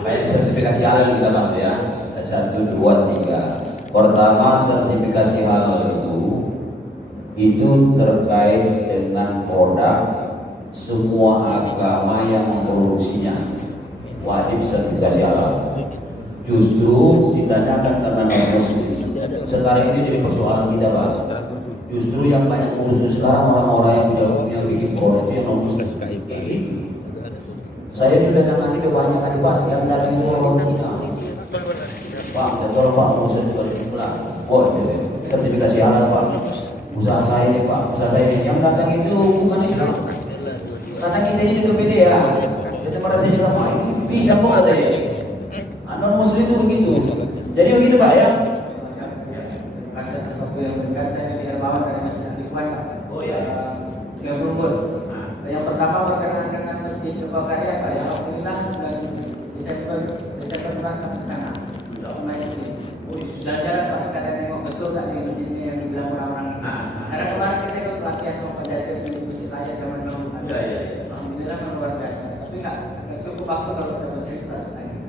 Kayak sertifikasi halal kita bahas ya. 1, 2, 3. Pertama, sertifikasi halal itu terkait dengan produk semua agama yang memproduksinya wajib sertifikasi halal. Justru ditanyakan karena non-muslim. Sekarang ini jadi persoalan kita Pak. Justru yang banyak ngurus sekarang orang-orang yang bikin produk itu yang non-muslim. Saya sudah nangani banyak kali Pak yang dari luar Pak, tolong Pak, mau saya juga pulang. Sertifikasi halal Pak. Usaha saya ini Pak, usaha saya ini. Yang datang itu bukan itu. Karena kita ini juga beda ya. Jadi merasa Islam ini bisa kok katanya. Non muslim itu begitu. Jadi begitu Pak ya. Kasih sesuatu yang dekat saya di Hermawan dari Masjid Al-Ikhwan. Oh ya. 30 pun. Yang pertama berkenaan dengan Masjid Jogokarya Pak ya. Alhamdulillah bulan Desember ke sana. Belajar Pak sekalian tengok betul tak di masjidnya yang dibilang orang-orang. Karena kemarin kita ikut pelatihan mau belajar di masjid layak zaman dahulu. Alhamdulillah luar biasa. Tapi nggak cukup waktu kalau kita bercerita.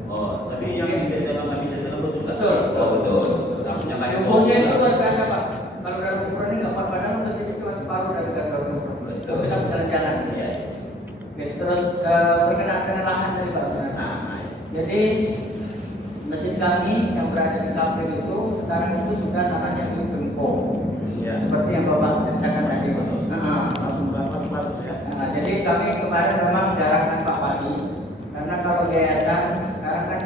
Oh, tapi yang diceritakan kami ceritakan betul. Betul. Oh betul. Umumnya itu luar biasa Pak. Kalau dari ukuran ini nggak apa-apa, masjidnya cuma separuh dari gardu. Betul. Bisa jalan-jalan. Iya. Terus berkenaan dengan lahan tadi Pak. Jadi masjid kami yang berada di Kapel itu sekarang itu sudah tanahnya milik Pemko. Iya. Seperti yang Bapak ceritakan tadi. Jadi kami kemarin memang jarangkan Pak Pati karena kalau yayasan sekarang kan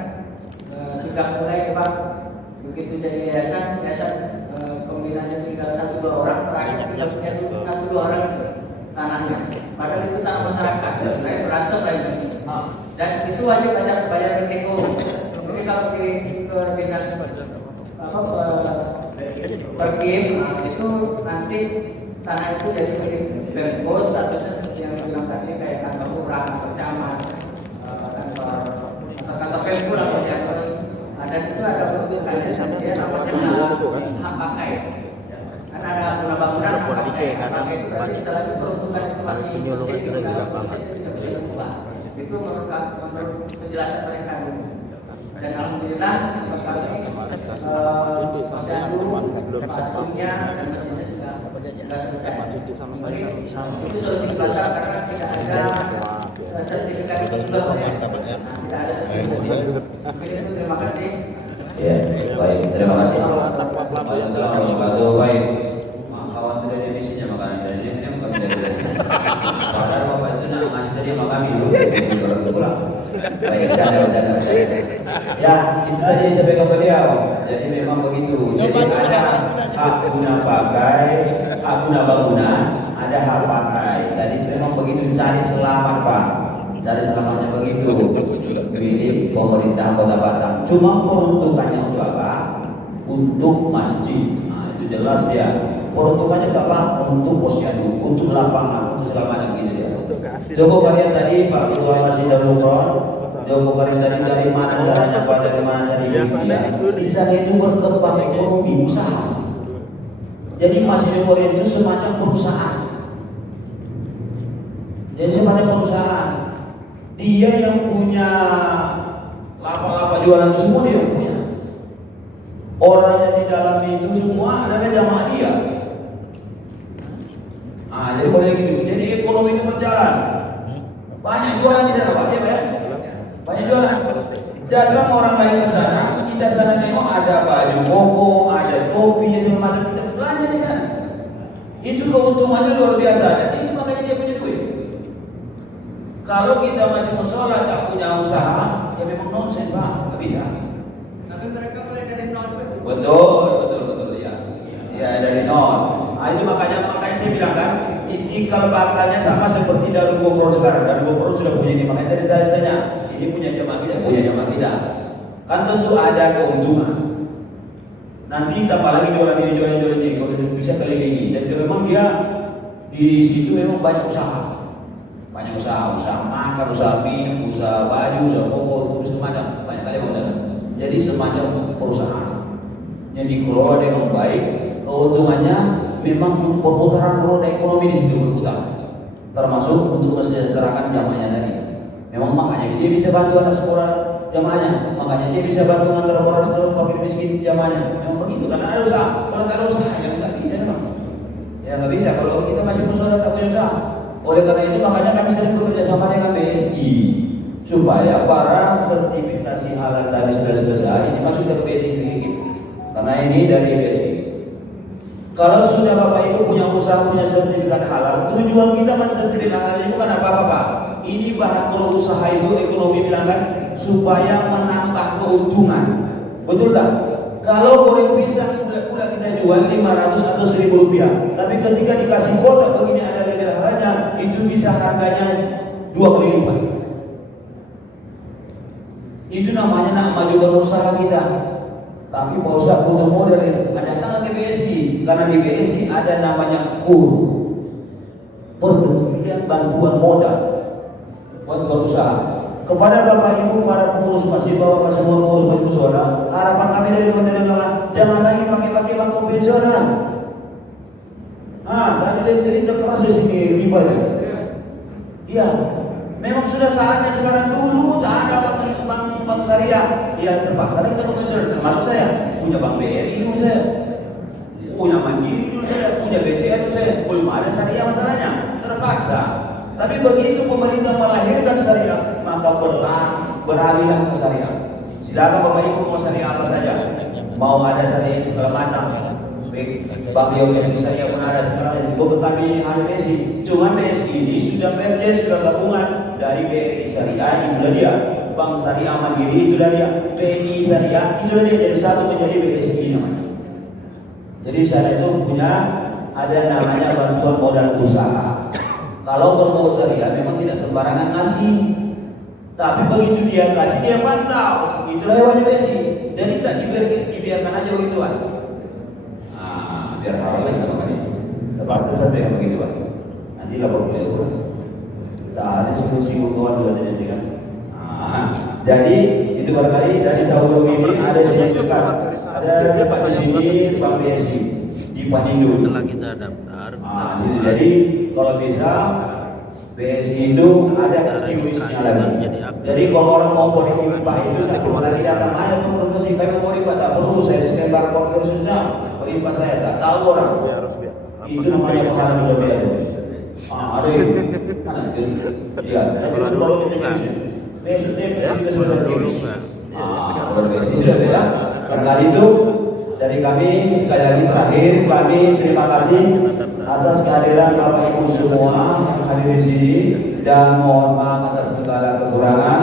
sudah mulai Pak, begitu jadi yayasan pembinaannya tinggal 1-2 orang, terakhir kita punya 1-2 orang itu tanahnya. Padahal itu tanah masyarakat, saya berantem lagi. Dan itu wajib bayar BTO. Jadi kalau di dinas perkim itu nanti tanah itu jadi milik Pemko, statusnya seperti yang bilang tadi kayak kantor lurah, kantor camat, kantor Pemko lah pokoknya. Terus dan itu ada peruntukannya, dia namanya hak pakai. Kan ada bangunan hak pakai. Hak pakai itu berarti setelah itu peruntukan itu masih di dalam proses itu bisa diubah. Itu menurut penjelasan mereka dulu. Dan alhamdulillah kami posyandu satunya dan masjidnya sudah selesai. Itu solusi dibaca karena tidak ada sertifikat itu tidak ada sertifikat. Mungkin itu terima kasih. Ya, baik, terima kasih. Waalaikumsalam. Baik. Kawan tidak ada misinya makanan dan ini bukan tidak. Padahal Bapak itu nak ngasih tadi sama kami dulu. Baru pulang. Baik, jangan. Ya, itu tadi saya pegang beliau. Jadi memang begitu. Jadi ada hak guna pakai, hak guna bangunan, ada hak pakai. Jadi memang begitu cari selamat Pak. Cari selamatnya begitu. Milik pemerintah Kota Batam. Cuma peruntukannya untuk apa? Untuk masjid. Nah, itu jelas dia. Peruntukannya untuk apa? Untuk posyandu, untuk lapangan, untuk segala macam gitu ya. Coba kalian tadi Pak Ketua Masjid Darul Quran, coba kalian tadi dari mana caranya Pak, dari mana caranya ya. Bisa itu berkembang ekonomi usaha. Jadi Masjid Quran itu semacam perusahaan. Jadi semacam perusahaan. Dia yang punya lapak-lapak jualan itu semua dia punya. Orangnya di dalam itu semua adalah jamaah dia. Nah, jadi boleh gitu. Jadi ekonomi itu berjalan. Banyak jualan di sana Pak, ya? Banyak jualan. Datang orang lain ke sana, kita sana nengok ada baju koko, ada topi, segala macam, kita belanja di sana. Itu keuntungannya luar biasa. Dan itu makanya dia punya duit. Kalau kita masih musola tak punya usaha, ya memang nonsen Pak, nggak bisa. Tapi mereka mulai dari nol itu. Betul ya. Ya dari nol. Nah, itu makanya saya bilang kan, itikal bakalnya sama seperti Darul Gufron sekarang. Darul Gufron sudah punya ini, makanya tadi saya tanya, ini punya jamaah tidak? Punya jamaah tidak. kan tentu ada keuntungan. Nanti tambah lagi jualan ini, kalau bisa kelilingi. Dan memang dia di situ memang banyak usaha, usaha makan, usaha minum, usaha baju, usaha pokok, semacam banyak kali modal. Jadi semacam perusahaan yang dikelola dengan baik, keuntungannya memang untuk perputaran roda ekonomi di situ berputar, termasuk untuk mesejahterakan jamaahnya tadi. Memang makanya dia bisa bantu anak sekolah jamaahnya, makanya dia bisa bantu antar orang sekolah fakir miskin jamaahnya. Memang begitu, karena ada usaha. Kalau tak ada usaha ya nggak bisa memang. Ya nggak bisa kalau kita masih berusaha tak punya usaha. Oleh karena itu makanya kami sering bekerja sama dengan BSI supaya para sertifikasi halal tadi sudah selesai, ini masuk ke BSI sedikit. Karena ini dari BSI. Kalau sudah Bapak Ibu punya usaha, punya sertifikat halal, tujuan kita mensertifikat halal ini bukan apa-apa, Pak. Ini bahan kalau usaha itu ekonomi bilang kan supaya menambah keuntungan. Betul tak? Kalau goreng pisang pula kita jual 500 atau 1.000 rupiah, tapi ketika dikasih kotak begini ada label halalnya, itu bisa harganya 2 kali lipat. Itu namanya nak majukan usaha kita. Tapi Pak Ustaz butuh modal ini. Datang ke BSI, karena di BSI ada namanya KUR, Pertukaran Bantuan Modal buat berusaha. Kepada Bapak Ibu para pengurus masjid, Bapak semua pengurus masjid musyola, harapan kami dari Kementerian Agama, jangan lagi pakai bank konvensional. Tadi dia cerita keras di sini riba ya. Iya, memang sudah saatnya sekarang. Dulu tak ada bank syariah. Ya terpaksa kita konvensional. Termasuk saya punya bank BRI dulu saya, punya Mandiri dulu saya, punya BCA dulu saya. Belum ada syariah masalahnya. Terpaksa. Tapi begitu pemerintah melahirkan syariah, maka beralihlah ke syariah. Silakan Bapak Ibu mau syariah apa saja, mau ada syariah segala macam. Bang Yogi syariah pun ada sekarang. Bukan kami hanya BSI, cuma BSI ini sudah merger, sudah gabungan dari BRI Syariah itulah dia, Bank Syariah Mandiri itulah dia, BNI Syariah itulah dia, jadi satu menjadi BSI namanya. Jadi syariah itu punya ada namanya bantuan modal usaha. Kalau berbau syariah memang tidak sembarangan ngasih, tapi begitu dia kasih dia pantau, itulah yang wajib BSI. Jadi tak dibiarkan aja begituan. Biar halal lagi sama kali. Terpaksa sampai yang begituan. Nanti lapor beliau. Tak ada sibuk-sibuk kawan juga jadi kan. Jadi itu barangkali dari sahur ini ada sertifikat, ada di sini Bank BSI di Panindo. Setelah kita daftar. Jadi kalau bisa BSI itu ada QIS-nya lagi. Jadi kalau orang mau politik Pak itu tak perlu lagi datang aja menurut saya kami mau riba tak perlu saya scan barcode terusnya riba saya tak tahu orang. Itu namanya pahala lebih ada. Ada itu. Iya, tapi kalau kita besoknya kita sudah QIS. BSI sudah ya. Barangkali itu dari kami sekali lagi terakhir kami terima kasih atas kehadiran Bapak Ibu semua yang hadir di sini dan mohon maaf atas segala kekurangan.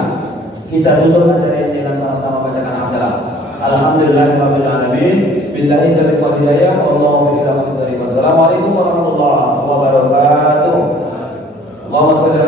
Kita tutup acara ini dengan sama-sama bacakan hamdalah. Alhamdulillahirabbil alamin. Billahi taufiq wal hidayah. Wallahu a'lam bishawab. Wassalamualaikum warahmatullahi wabarakatuh. Allahumma shalli